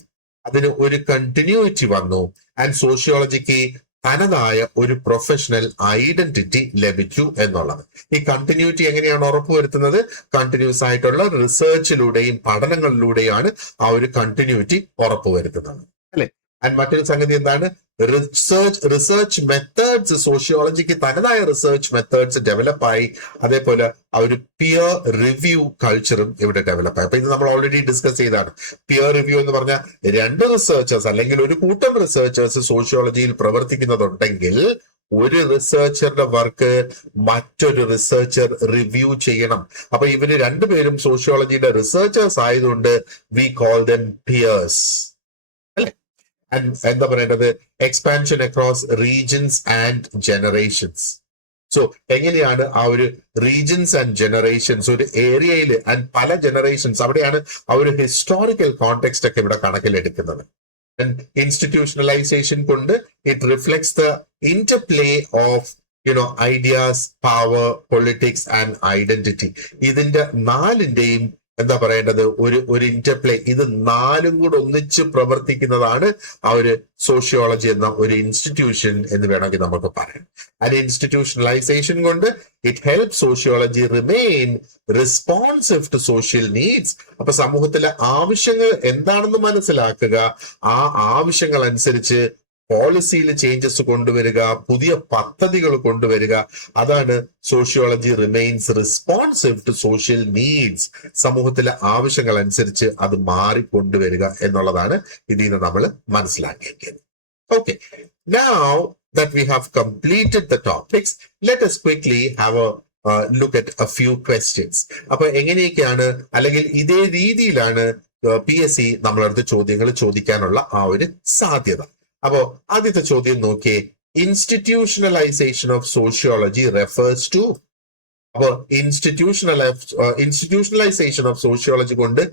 അതിന് ഒരു കണ്ടിന്യൂറ്റി വന്നു. ആൻഡ് സോഷ്യോളജിക്ക് തനതായ ഒരു പ്രൊഫഷണൽ ഐഡന്റിറ്റി ലഭിച്ചു എന്നുള്ളത്. ഈ കണ്ടിന്യൂറ്റി എങ്ങനെയാണ് ഉറപ്പുവരുത്തുന്നത്? കണ്ടിന്യൂസ് ആയിട്ടുള്ള റിസർച്ചിലൂടെയും പഠനങ്ങളിലൂടെയാണ് ആ ഒരു കണ്ടിന്യൂറ്റി ഉറപ്പുവരുത്തുന്നത്, അല്ലെ? ആൻഡ് മറ്റൊരു സംഗതി എന്താണ്? റിസർച്ച് മെത്തേഡ്സ്, സോഷ്യോളജിക്ക് തനതായ റിസർച്ച് മെത്തേഡ്സ് ഡെവലപ്പായി. അതേപോലെ ആ ഒരു പിയർ റിവ്യൂ കൾച്ചറും ഇവിടെ ഡെവലപ്പായി. അപ്പൊ ഇത് നമ്മൾ ഓൾറെഡി ഡിസ്കസ് ചെയ്താണ്. പിയർ റിവ്യൂ എന്ന് പറഞ്ഞാൽ രണ്ട് റിസർച്ചേഴ്സ് അല്ലെങ്കിൽ ഒരു കൂട്ടം റിസർച്ചേഴ്സ് സോഷ്യോളജിയിൽ പ്രവർത്തിക്കുന്നതുണ്ടെങ്കിൽ ഒരു റിസർച്ചറുടെ വർക്ക് മറ്റൊരു റിസർച്ചർ റിവ്യൂ ചെയ്യണം. അപ്പൊ ഇവര് രണ്ടുപേരും സോഷ്യോളജിയുടെ റിസർച്ചേഴ്സ് ആയതുകൊണ്ട് വി കോൾ ദം പിയേഴ്സ്, അല്ലെ? എന്താ പറയേണ്ടത്? Expansion across regions and generations. So എങ്ങനെയാണ് ആ ഒരു റീജിയൻസ് ആൻഡ് ജനറേഷൻസ് ഒരു ഏരിയയിൽ ആൻഡ് പല ജനറേഷൻസ്, അവിടെയാണ് ആ ഒരു ഹിസ്റ്റോറിക്കൽ കോണ്ടെക്സ്റ്റ് ഒക്കെ ഇവിടെ കണക്കിലെടുക്കുന്നത്. ഇൻസ്റ്റിറ്റ്യൂഷണലൈസേഷൻ കൊണ്ട് it reflects the interplay of ideas, power, politics and identity. ഇതിന്റെ നാലിന്റെയും എന്താ പറയേണ്ടത് ഒരു ഇന്റർപ്ലേ, ഇത് നാലും കൂടെ ഒന്നിച്ച് പ്രവർത്തിക്കുന്നതാണ് ആ ഒരു സോഷ്യോളജി എന്ന ഒരു ഇൻസ്റ്റിറ്റ്യൂഷൻ എന്ന് വേണമെങ്കിൽ നമുക്ക് പറയാം. ആൻഡ് ഇൻസ്റ്റിറ്റ്യൂഷണലൈസേഷൻ കൊണ്ട് it help sociology remain responsive to social needs. അപ്പൊ സമൂഹത്തിലെ ആവശ്യങ്ങൾ എന്താണെന്ന് മനസ്സിലാക്കുക, ആ ആവശ്യങ്ങൾ അനുസരിച്ച് പോളിസിയിൽ ചേഞ്ചസ് കൊണ്ടുവരിക, പുതിയ പദ്ധതികൾ കൊണ്ടുവരിക. അതാണ് sociology remains responsive to social needs. സമൂഹത്തിലെ ആവശ്യങ്ങൾ അനുസരിച്ച് അത് മാറിക്കൊണ്ടുവരിക എന്നുള്ളതാണ് ഇതിൽ നിന്ന് നമ്മൾ മനസ്സിലാക്കിയത്. Okay, now that we have completed the topics, let us quickly have a look at A few questions. അപ്പൊ എങ്ങനെയൊക്കെയാണ് അല്ലെങ്കിൽ ഇതേ രീതിയിലാണ് PSC നമ്മളടുത്ത് ചോദ്യങ്ങൾ ചോദിക്കാനുള്ള ആ ഒരു സാധ്യത. അപ്പോ ആദ്യത്തെ ചോദ്യം നോക്കിയേ. Institutionalization of sociology refers to. അപ്പൊ ഇൻസ്റ്റിറ്റ്യൂഷണലൈസേഷൻ ഓഫ് സോഷ്യോളജി കൊണ്ട്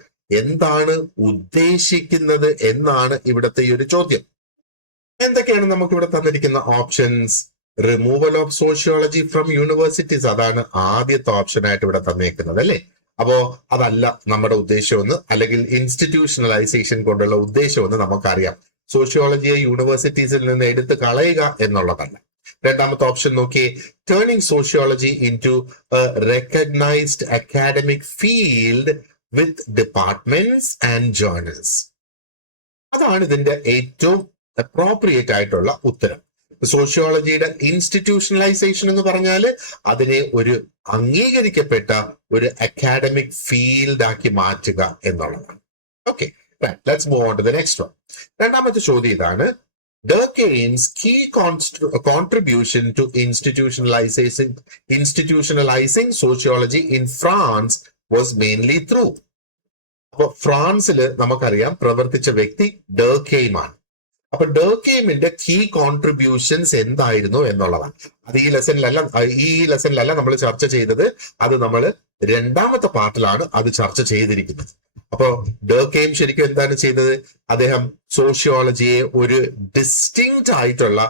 എന്താണ് ഉദ്ദേശിക്കുന്നത് എന്നാണ് ഇവിടുത്തെ ഈ ഒരു ചോദ്യം. എന്തൊക്കെയാണ് നമുക്ക് ഇവിടെ തന്നിരിക്കുന്ന options? Removal of sociology from universities, അതാണ് ആദ്യത്തെ ഓപ്ഷൻ ആയിട്ട് ഇവിടെ തന്നേക്കുന്നത് അല്ലേ. അപ്പോ അതല്ല നമ്മുടെ ഉദ്ദേശമെന്ന്, അല്ലെങ്കിൽ ഇൻസ്റ്റിറ്റ്യൂഷണലൈസേഷൻ കൊണ്ടുള്ള ഉദ്ദേശമെന്ന് നമുക്കറിയാം. സോഷ്യോളജിയെ യൂണിവേഴ്സിറ്റീസിൽ നിന്ന് എടുത്ത് കളയുക എന്നുള്ളതല്ല. രണ്ടാമത്തെ ഓപ്ഷൻ നോക്കിയേ. Turning sociology into recognized academic field with departments and journals. അതാണ് ഇതിന്റെ ഏറ്റവും അപ്രോപ്രിയേറ്റ് ആയിട്ടുള്ള ഉത്തരം. സോഷ്യോളജിയുടെ ഇൻസ്റ്റിറ്റ്യൂഷണലൈസേഷൻ എന്ന് പറഞ്ഞാൽ അതിനെ ഒരു അംഗീകരിക്കപ്പെട്ട ഒരു അക്കാഡമിക് ഫീൽഡ് ആക്കി മാറ്റുക എന്നുള്ളതാണ്. Okay, let's move on to the next one. രണ്ടാമത്തെ ചോദ്യം ഇതാണ്. Durkheim's key contribution to institutionalizing sociology in France was mainly through. അപ്പൊ ഫ്രാൻസിൽ നമുക്കറിയാം പ്രവർത്തിച്ച വ്യക്തി ഡർക്കെയിമാണ്. അപ്പൊ ഡർക്കെയിമിന്റെ കീ കോൺട്രിബ്യൂഷൻസ് എന്തായിരുന്നു എന്നുള്ളതാണ്. അത് ഈ ലെസണിലല്ല നമ്മൾ ചർച്ച ചെയ്തത്. അത് നമ്മൾ രണ്ടാമത്തെ പാർട്ടിലാണ് അത് ചർച്ച ചെയ്തിരിക്കുന്നത്. അപ്പോ ഡർക്കെയിം ശരിക്കും എന്താണ് ചെയ്തത്? അദ്ദേഹം സോഷ്യോളജിയെ ഒരു ഡിസ്റ്റിങ്ക്റ്റ് ആയിട്ടുള്ള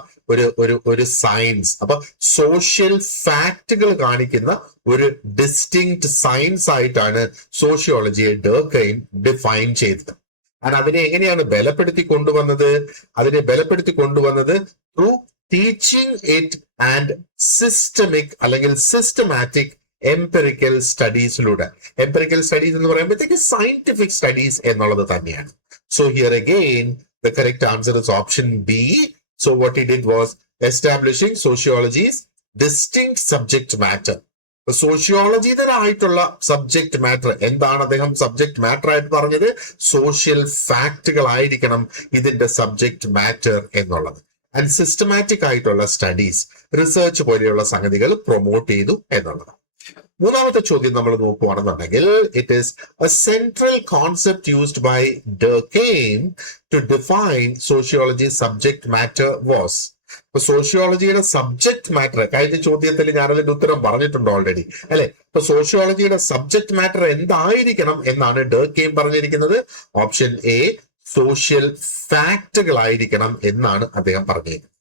ഒരു സയൻസ്, അപ്പൊ സോഷ്യൽ ഫാക്ടുകൾ കാണിക്കുന്ന ഒരു ഡിസ്റ്റിങ്ക്റ്റ് സയൻസ് ആയിട്ടാണ് സോഷ്യോളജിയെ ഡർക്കെയിം ഡിഫൈൻ ചെയ്തത്. അതിനെ എങ്ങനെയാണ് ബലപ്പെടുത്തി കൊണ്ടുവന്നത്? Through teaching it and systematic empirical സ്റ്റഡീസിലൂടെ. എംപിറിക്കൽ സ്റ്റഡീസ് എന്ന് പറയുമ്പോഴത്തേക്ക് സയന്റിഫിക് സ്റ്റഡീസ് എന്നുള്ളത് തന്നെയാണ്. So here again the correct answer is option B. So what he did was establishing sociology's distinct subject matter. സോഷ്യോളജിതരായിട്ടുള്ള സബ്ജക്ട് മാറ്റർ എന്താണ് അദ്ദേഹം subject matter ആയിട്ട് പറഞ്ഞത്? സോഷ്യൽ ഫാക്ടുകൾ ആയിരിക്കണം ഇതിന്റെ സബ്ജക്ട് മാറ്റർ എന്നുള്ളത്. ആൻഡ് സിസ്റ്റമാറ്റിക് ആയിട്ടുള്ള സ്റ്റഡീസ്, റിസർച്ച് പോലെയുള്ള സംഗതികൾ പ്രൊമോട്ട് ചെയ്തു എന്നുള്ളത്. മൂന്നാമത്തെ ചോദ്യം നമ്മൾ നോക്കുകയാണെന്നുണ്ടെങ്കിൽ, it is a central concept used by Durkheim to define sociology subject matter was. ഇപ്പൊ സോഷ്യോളജിയുടെ സബ്ജക്ട് മാറ്റർ കഴിഞ്ഞ ചോദ്യത്തിൽ ഞാൻ അതിന്റെ ഉത്തരം പറഞ്ഞിട്ടുണ്ട് ഓൾറെഡി അല്ലെ. ഇപ്പൊ സോഷ്യോളജിയുടെ സബ്ജക്ട് മാറ്റർ എന്തായിരിക്കണം എന്നാണ് ഡർക്കെയിം പറഞ്ഞിരിക്കുന്നത്? ഓപ്ഷൻ എ, സോഷ്യൽ ഫാക്ടുകളായിരിക്കണം എന്നാണ് അദ്ദേഹം പറഞ്ഞിരിക്കുന്നത്.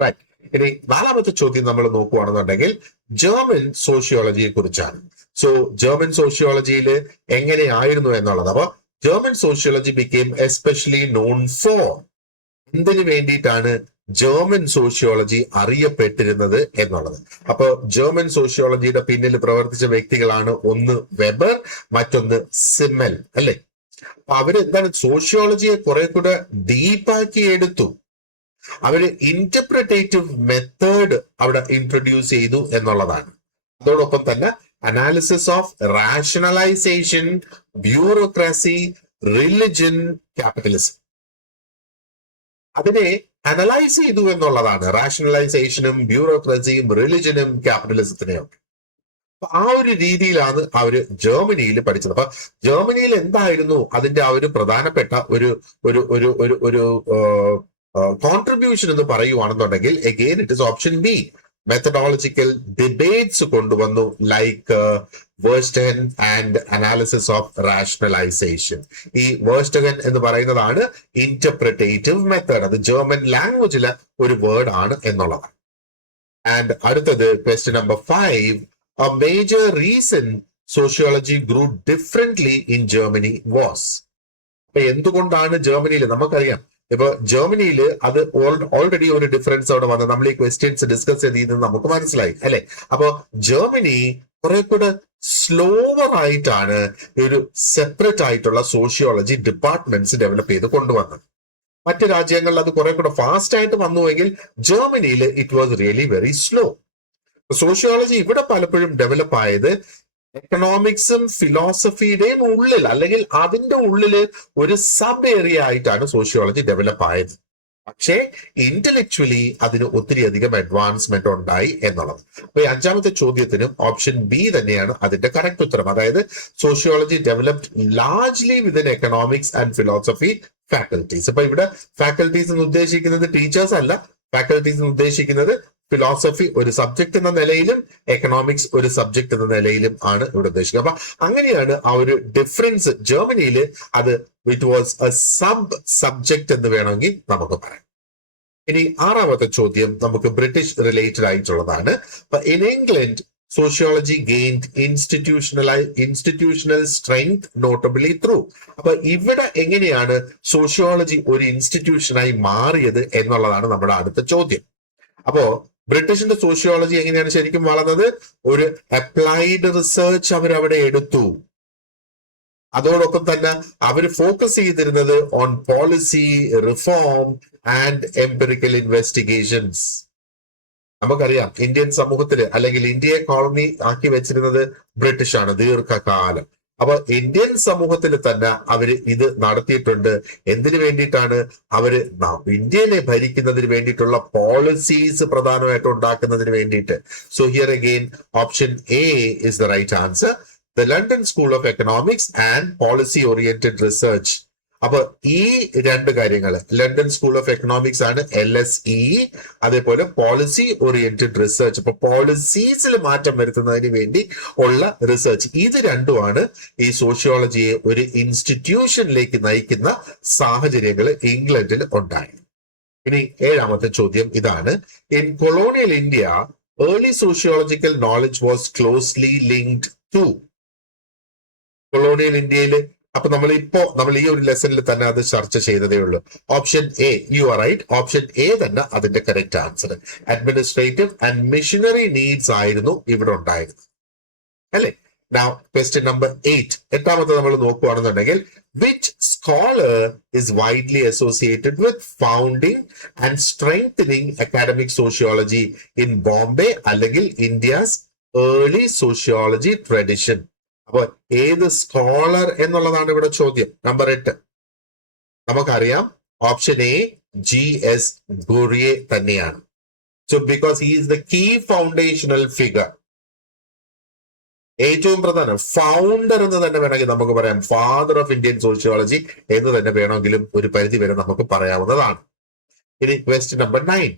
റൈറ്റ്. ഇനി നാലാമത്തെ ചോദ്യം നമ്മൾ നോക്കുകയാണെന്നുണ്ടെങ്കിൽ ജർമ്മൻ സോഷ്യോളജിയെ കുറിച്ചാണ്. സോ ജർമ്മൻ സോഷ്യോളജിയിൽ എങ്ങനെയായിരുന്നു എന്നുള്ളത്. അപ്പൊ German sociology became especially known for. എന്തിനു വേണ്ടിയിട്ടാണ് ജർമ്മൻ സോഷ്യോളജി അറിയപ്പെട്ടിരുന്നത് എന്നുള്ളത്? അപ്പൊ ജർമ്മൻ സോഷ്യോളജിയുടെ പിന്നിൽ പ്രവർത്തിച്ച വ്യക്തികളാണ് ഒന്ന് വെബർ, മറ്റൊന്ന് സിമ്മൽ അല്ലെ. അപ്പൊ അവരെന്താണ് സോഷ്യോളജിയെ കുറെ കൂടെ ഡീപ്പാക്കി എടുത്തു. അവര് ഇന്റർപ്രിറ്റേറ്റീവ് മെത്തേഡ് അവിടെ ഇൻട്രൊഡ്യൂസ് ചെയ്തു എന്നുള്ളതാണ്. അതോടൊപ്പം തന്നെ analysis of rationalisation, bureaucracy, religion, capitalism, അതിനെ അനലൈസ് ചെയ്തു എന്നുള്ളതാണ്. റാഷണലൈസേഷനും ബ്യൂറോക്രസിയും റിലിജനും ക്യാപിറ്റലിസത്തിനെയും ആ ഒരു രീതിയിലാണ് അവര് ജർമ്മനിയിൽ പഠിച്ചത്. അപ്പൊ ജർമ്മനിയിൽ എന്തായിരുന്നു അതിന്റെ ആ ഒരു പ്രധാനപ്പെട്ട ഒരു കോൺട്രിബ്യൂഷൻ എന്ന് പറയുവാണെന്നുണ്ടെങ്കിൽ again it is option B. Methodological debates കൊണ്ടുവന്നു, like verstehen and analysis of rationalisation. ഈ വേർസ്റ്റഗൻ എന്ന് പറയുന്നതാണ് ഇന്റർപ്രിറ്റേറ്റീവ് മെത്തേഡ്. അത് ജർമ്മൻ ലാംഗ്വേജിലെ ഒരു വേർഡ് ആണ് എന്നുള്ളതാണ്. ആൻഡ് അടുത്തത് question number 5. A major reason sociology grew differently in Germany was. അപ്പൊ എന്തുകൊണ്ടാണ് ജർമ്മനിയിൽ? നമുക്കറിയാം ഇപ്പൊ ജർമ്മനിയിൽ അത് ഓൾറെഡി ഒരു ഡിഫറൻസ് അവിടെ വന്നത് നമ്മൾ ഈ ക്വസ്റ്റ്യൻസ് ഡിസ്കസ് ചെയ്തത് നമുക്ക് മനസ്സിലായി അല്ലെ. അപ്പൊ ജർമ്മനി കുറെ കൂടെ സ്ലോവർ ആയിട്ടാണ് ഒരു സെപ്പറേറ്റ് ആയിട്ടുള്ള സോഷ്യോളജി ഡിപ്പാർട്ട്മെന്റ്സ് ഡെവലപ്പ് ചെയ്ത് കൊണ്ടുവന്നത്. മറ്റു രാജ്യങ്ങളിൽ അത് കുറെ കൂടെ ഫാസ്റ്റ് ആയിട്ട് വന്നുവെങ്കിൽ ജർമ്മനിയിൽ it was really very slow. Sociology ഇവിടെ പലപ്പോഴും ഡെവലപ്പ് ആയത് എക്കണോമിക്സും ഫിലോസഫിയുടെയും ഉള്ളിൽ, അല്ലെങ്കിൽ അതിന്റെ ഉള്ളില് ഒരു സബ് ഏരിയ ആയിട്ടാണ് സോഷ്യോളജി ഡെവലപ്പ് ആയത്. പക്ഷേ ഇന്റലക്ച്വലി അതിന് ഒത്തിരി അധികം അഡ്വാൻസ്മെന്റ് ഉണ്ടായി എന്നുള്ളത്. അപ്പൊ ഈ അഞ്ചാമത്തെ ചോദ്യത്തിനും ഓപ്ഷൻ ബി തന്നെയാണ് അതിന്റെ കറക്റ്റ് ഉത്തരം. അതായത് sociology developed largely within economics and philosophy faculties. അപ്പൊ ഇവിടെ ഫാക്കൽറ്റീസ് എന്ന് ഉദ്ദേശിക്കുന്നത് ടീച്ചേഴ്സ് അല്ല, ഫാക്കൽറ്റീസ് എന്ന് ഉദ്ദേശിക്കുന്നത് ഫിലോസഫി ഒരു സബ്ജക്ട് എന്ന നിലയിലും എക്കണോമിക്സ് ഒരു സബ്ജക്ട് എന്ന നിലയിലും ആണ് ഇവിടെ ഉദ്ദേശിക്കുക. അപ്പൊ അങ്ങനെയാണ് ആ ഒരു ഡിഫറൻസ് ജർമ്മനിയിൽ അത് ഇറ്റ് വാസ് എ സബ്ജക്ട് എന്ന് വേണമെങ്കിൽ നമുക്ക് പറയാം. ഇനി ആറാമത്തെ ചോദ്യം നമുക്ക് ബ്രിട്ടീഷ് റിലേറ്റഡ് ആയിട്ടുള്ളതാണ്. In England sociology gained institutional strength notably through. അപ്പൊ ഇവിടെ എങ്ങനെയാണ് സോഷ്യോളജി ഒരു ഇൻസ്റ്റിറ്റ്യൂഷനായി മാറിയത് എന്നുള്ളതാണ് നമ്മുടെ അടുത്ത ചോദ്യം. അപ്പോ ബ്രിട്ടീഷിന്റെ സോഷ്യോളജി എങ്ങനെയാണ് ശരിക്കും വളർന്നത്? ഒരു അപ്ലൈഡ് റിസർച്ച് അവരവിടെ എടുത്തു. അതോടൊപ്പം തന്നെ അവർ ഫോക്കസ് ചെയ്തിരുന്നത് on policy, reform and empirical investigations. നമുക്കറിയാം ഇന്ത്യൻ സമൂഹത്തില് അല്ലെങ്കിൽ ഇന്ത്യയെ കോളനി ആക്കി വെച്ചിരുന്നത് ബ്രിട്ടീഷാണ് ദീർഘകാലം. അപ്പൊ ഇന്ത്യൻ സമൂഹത്തിൽ തന്നെ അവര് ഇത് നടത്തിയിട്ടുണ്ട്. എന്തിനു വേണ്ടിയിട്ടാണ്? അവര് ഇന്ത്യനെ ഭരിക്കുന്നതിന് വേണ്ടിയിട്ടുള്ള പോളിസീസ് പ്രധാനമായിട്ട് ഉണ്ടാക്കുന്നതിന് വേണ്ടിയിട്ട്. So here again option A is the right answer. The London school of economics and policy oriented research. അപ്പൊ ഈ രണ്ട് കാര്യങ്ങൾ, ലണ്ടൻ സ്കൂൾ ഓഫ് എക്കണോമിക്സ് ആണ് LSE, അതേപോലെ പോളിസി ഓറിയന്റഡ് റിസർച്ച്. അപ്പൊ പോളിസീസിൽ മാറ്റം വരുത്തുന്നതിന് വേണ്ടി ഉള്ള റിസർച്ച്, ഇത് രണ്ടുമാണ് ഈ സോഷ്യോളജിയെ ഒരു ഇൻസ്റ്റിറ്റ്യൂഷനിലേക്ക് നയിക്കുന്ന സാഹചര്യങ്ങൾ ഇംഗ്ലണ്ടിൽ ഉണ്ടായി. ഇനി ഏഴാമത്തെ ചോദ്യം ഇതാണ്. In colonial India early sociological knowledge was closely linked to. Colonial ഇന്ത്യയിൽ അപ്പൊ നമ്മൾ ഈ ഒരു ലെസണിൽ തന്നെ അത് ചർച്ച ചെയ്തതേ ഉള്ളൂ. Option A, you are right, option A തന്നെ അതിന്റെ correct answer. Administrative and missionary needs ആയിരുന്നു ഇവിടെ ഉണ്ടായിരുന്നത്, അല്ലെ? Now question number 8, എട്ടാമത്തെ നമ്മൾ നോക്കുകയാണെന്നുണ്ടെങ്കിൽ which scholar is widely associated with founding and strengthening academic sociology in Bombay അല്ലെങ്കിൽ India's early sociology tradition? അപ്പൊ ഏത് സ്കോളർ എന്നുള്ളതാണ് ഇവിടെ ചോദ്യം. നമ്പർ 8 നമുക്കറിയാം ഓപ്ഷൻ എ GS ഗുറിയെ തന്നെയാണ്. So because he is the key foundational figure, ഏറ്റവും പ്രധാനം ഫൗണ്ടർ എന്ന് തന്നെ വേണമെങ്കിൽ നമുക്ക് പറയാം, ഫാദർ ഓഫ് ഇന്ത്യൻ സോഷ്യോളജി എന്ന് തന്നെ വേണമെങ്കിലും ഒരു പരിധി വരെ നമുക്ക് പറയാവുന്നതാണ്. ഇനി question number 9.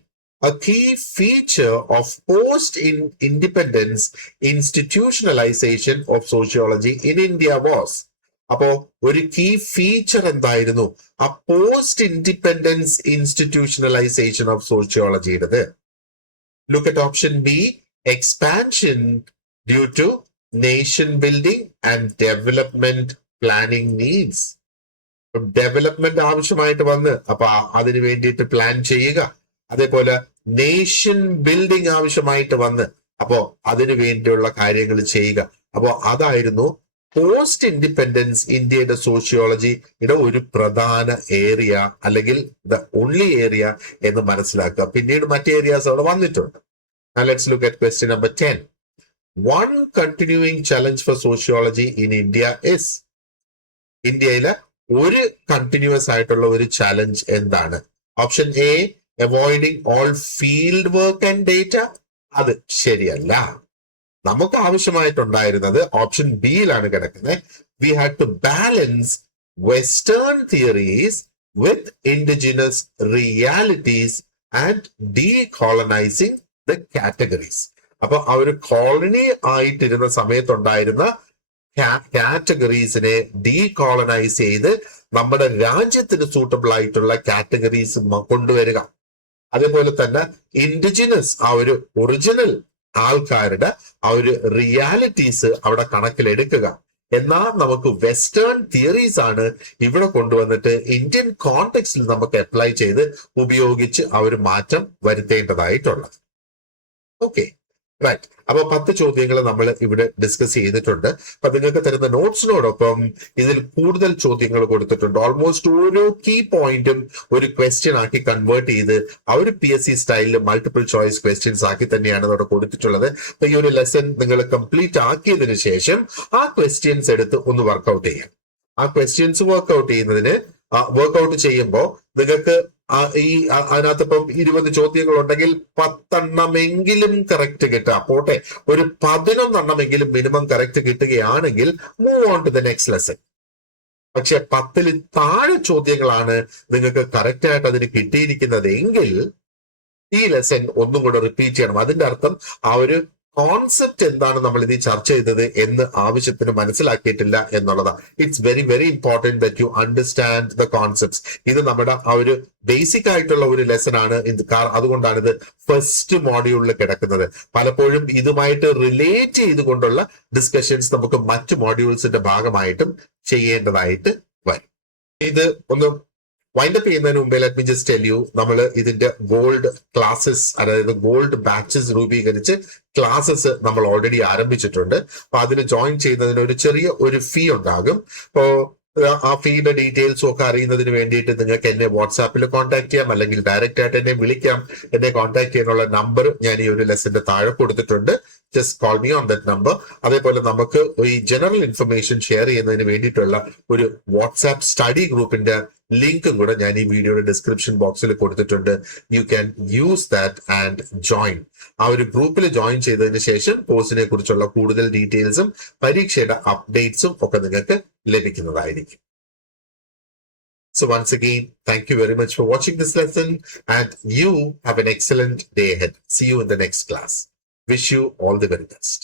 A key feature of post-independence institutionalization of sociology in India was. അപ്പോ ഒരു കീ ഫീച്ചർ എന്തായിരുന്നു ആ പോസ്റ്റ് ഇൻഡിപെൻഡൻസ് ഇൻസ്റ്റിറ്റ്യൂഷണലൈസേഷൻ ഓഫ് സോഷ്യോളജിയുടേത്? Look at option B, expansion due to nation building and development planning needs. Development ആവശ്യമായിട്ട് വന്ന് അപ്പൊ അതിനു വേണ്ടിയിട്ട് പ്ലാൻ ചെയ്യുക, അതേപോലെ നേഷൻ ബിൽഡിംഗ് ആവശ്യമായിട്ട് വന്ന് അപ്പോ അതിനു വേണ്ടിയുള്ള കാര്യങ്ങൾ ചെയ്യുക. അപ്പോ അതായിരുന്നു പോസ്റ്റ് ഇൻഡിപെൻഡൻസ് ഇന്ത്യയുടെ സോഷ്യോളജിയുടെ ഒരു പ്രധാന ഏരിയ, അല്ലെങ്കിൽ ദ ഓൺലി ഏരിയ എന്ന് മനസ്സിലാക്കുക. പിന്നീട് മറ്റ് ഏരിയാസ് അവിടെ വന്നിട്ടുണ്ട്. Now let's look at question number 10. One continuing challenge for sociology in India is. ഇന്ത്യയിലെ ഒരു കണ്ടിന്യൂസ് ആയിട്ടുള്ള ഒരു ചാലഞ്ച് എന്താണ്? Option A, avoiding all field work and data. അത് ശരിയല്ല. നമുക്ക് ആവശ്യമായിട്ടുണ്ടായിരുന്നത് ഓപ്ഷൻ ബിയിലാണ് കിടക്കുന്നത്. We had to balance western theories with indigenous realities and decolonising the categories. അപ്പൊ ആ ഒരു കോളനി ആയിട്ടിരുന്ന സമയത്തുണ്ടായിരുന്ന കാറ്റഗറീസിനെ ഡീകോളനൈസ് ചെയ്ത് നമ്മുടെ രാജ്യത്തിന് സൂട്ടബിൾ ആയിട്ടുള്ള കാറ്റഗറീസ് കൊണ്ടുവരിക. അതേപോലെ തന്നെ ഇൻഡിജിനസ് ആ ഒരു ഒറിജിനൽ ആൾക്കാരുടെ ആ ഒരു റിയാലിറ്റീസ് അവിടെ കണക്കിലെടുക്കുക. എന്നാൽ നമുക്ക് വെസ്റ്റേൺ തിയറീസ് ആണ് ഇവിടെ കൊണ്ടുവന്നിട്ട് ഇന്ത്യൻ കോണ്ടെക്സ്റ്റിൽ നമുക്ക് അപ്ലൈ ചെയ്ത് ഉപയോഗിച്ച് ആ ഒരു മാറ്റം വരുത്തേണ്ടതായിട്ടുള്ളത്. Okay, right. അപ്പൊ 10 ചോദ്യങ്ങൾ നമ്മൾ ഇവിടെ ഡിസ്കസ് ചെയ്തിട്ടുണ്ട്. അപ്പൊ നിങ്ങൾക്ക് തരുന്ന നോട്ട്സിനോടൊപ്പം ഇതിൽ കൂടുതൽ ചോദ്യങ്ങൾ കൊടുത്തിട്ടുണ്ട്. ഓൾമോസ്റ്റ് ഓരോ കീ പോയിന്റും ഒരു ക്വസ്റ്റ്യൻ ആക്കി കൺവേർട്ട് ചെയ്ത് ആ ഒരു PSC സ്റ്റൈലിൽ മൾട്ടിപ്പിൾ ചോയ്സ് ക്വസ്റ്റ്യൻസ് ആക്കി തന്നെയാണ് അവിടെ കൊടുത്തിട്ടുള്ളത്. അപ്പൊ ഈ ഒരു ലെസൺ നിങ്ങൾ കംപ്ലീറ്റ് ആക്കിയതിനു ശേഷം ആ ക്വസ്റ്റ്യൻസ് എടുത്ത് ഒന്ന് വർക്ക്ഔട്ട് ചെയ്യാം. ആ ക്വസ്റ്റ്യൻസ് വർക്ക്ഔട്ട് ചെയ്യുമ്പോൾ നിങ്ങൾക്ക് അതിനകത്ത് ഇപ്പം 20 ചോദ്യങ്ങൾ ഉണ്ടെങ്കിൽ 10 കറക്റ്റ് കിട്ടുക പോട്ടെ, ഒരു 11 മിനിമം കറക്റ്റ് കിട്ടുകയാണെങ്കിൽ move on to the next lesson. പക്ഷെ 10 താഴെ ചോദ്യങ്ങളാണ് നിങ്ങൾക്ക് കറക്റ്റ് ആയിട്ട് അതിന് കിട്ടിയിരിക്കുന്നത് എങ്കിൽ ഈ ലെസൺ ഒന്നും കൂടെ റിപ്പീറ്റ് ചെയ്യണം. അതിന്റെ അർത്ഥം ആ ഒരു കോൺസെപ്റ്റ് എന്താണ് നമ്മൾ ഇത് ചർച്ച ചെയ്തത് എന്ന് ആവശ്യത്തിന് മനസ്സിലാക്കിയിട്ടില്ല എന്നുള്ളതാണ്. It's very very important that you understand the concepts. ഇത് നമ്മുടെ ആ ഒരു ബേസിക് ആയിട്ടുള്ള ഒരു ലെസൺ ആണ്. അതുകൊണ്ടാണ് ഇത് ഫസ്റ്റ് മോഡ്യൂളിൽ കിടക്കുന്നത്. പലപ്പോഴും ഇതുമായിട്ട് റിലേറ്റ് ചെയ്തുകൊണ്ടുള്ള ഡിസ്കഷൻസ് നമുക്ക് മറ്റു മോഡ്യൂൾസിന്റെ ഭാഗമായിട്ടും ചെയ്യേണ്ടതായിട്ട് വരും. ഇത് ഒന്ന് വൈൻഡപ്പ് ചെയ്യുന്നതിന് മുമ്പേ let me just tell you, നമ്മൾ ഇതിന്റെ ഗോൾഡ് ക്ലാസ്സസ്, അതായത് ഗോൾഡ് ബാച്ചസ് രൂപീകരിച്ച് ക്ലാസ്സസ് നമ്മൾ ഓൾറെഡി ആരംഭിച്ചിട്ടുണ്ട്. അപ്പൊ അതിന് ജോയിൻ ചെയ്യുന്നതിന് ഒരു ചെറിയ ഫീ ഉണ്ടാകും. അപ്പോ ആ ഫീയുടെ ഡീറ്റെയിൽസും ഒക്കെ അറിയുന്നതിന് വേണ്ടിയിട്ട് നിങ്ങൾക്ക് എന്നെ വാട്സാപ്പിൽ കോൺടാക്ട് ചെയ്യാം, അല്ലെങ്കിൽ ഡയറക്റ്റ് ആയിട്ട് എന്നെ വിളിക്കാം. എന്നെ കോൺടാക്ട് ചെയ്യാനുള്ള നമ്പർ ഞാൻ ഈ ഒരു ലെസന്റെ താഴെ കൊടുത്തിട്ടുണ്ട്. Just call me on that number. അതേപോലെ നമുക്ക് ഈ ജനറൽ ഇൻഫർമേഷൻ ഷെയർ ചെയ്യുന്നതിന് വേണ്ടിയിട്ടുള്ള ഒരു വാട്സാപ്പ് സ്റ്റഡി ഗ്രൂപ്പിന്റെ ലിങ്കും കൂടെ ഞാൻ ഈ വീഡിയോയുടെ ഡിസ്ക്രിപ്ഷൻ ബോക്സിൽ കൊടുത്തിട്ടുണ്ട്. You can use that and join. ആ ഒരു ഗ്രൂപ്പിൽ ജോയിൻ ചെയ്തതിന് ശേഷം കോഴ്സിനെ കുറിച്ചുള്ള കൂടുതൽ ഡീറ്റെയിൽസും പരീക്ഷയുടെ അപ്ഡേറ്റ്സും ഒക്കെ നിങ്ങൾക്ക് ലഭിക്കുന്നതായിരിക്കും. So once again, thank you very much for watching this lesson, and you have an excellent day ahead. See you in the next class. Wish you all the very best.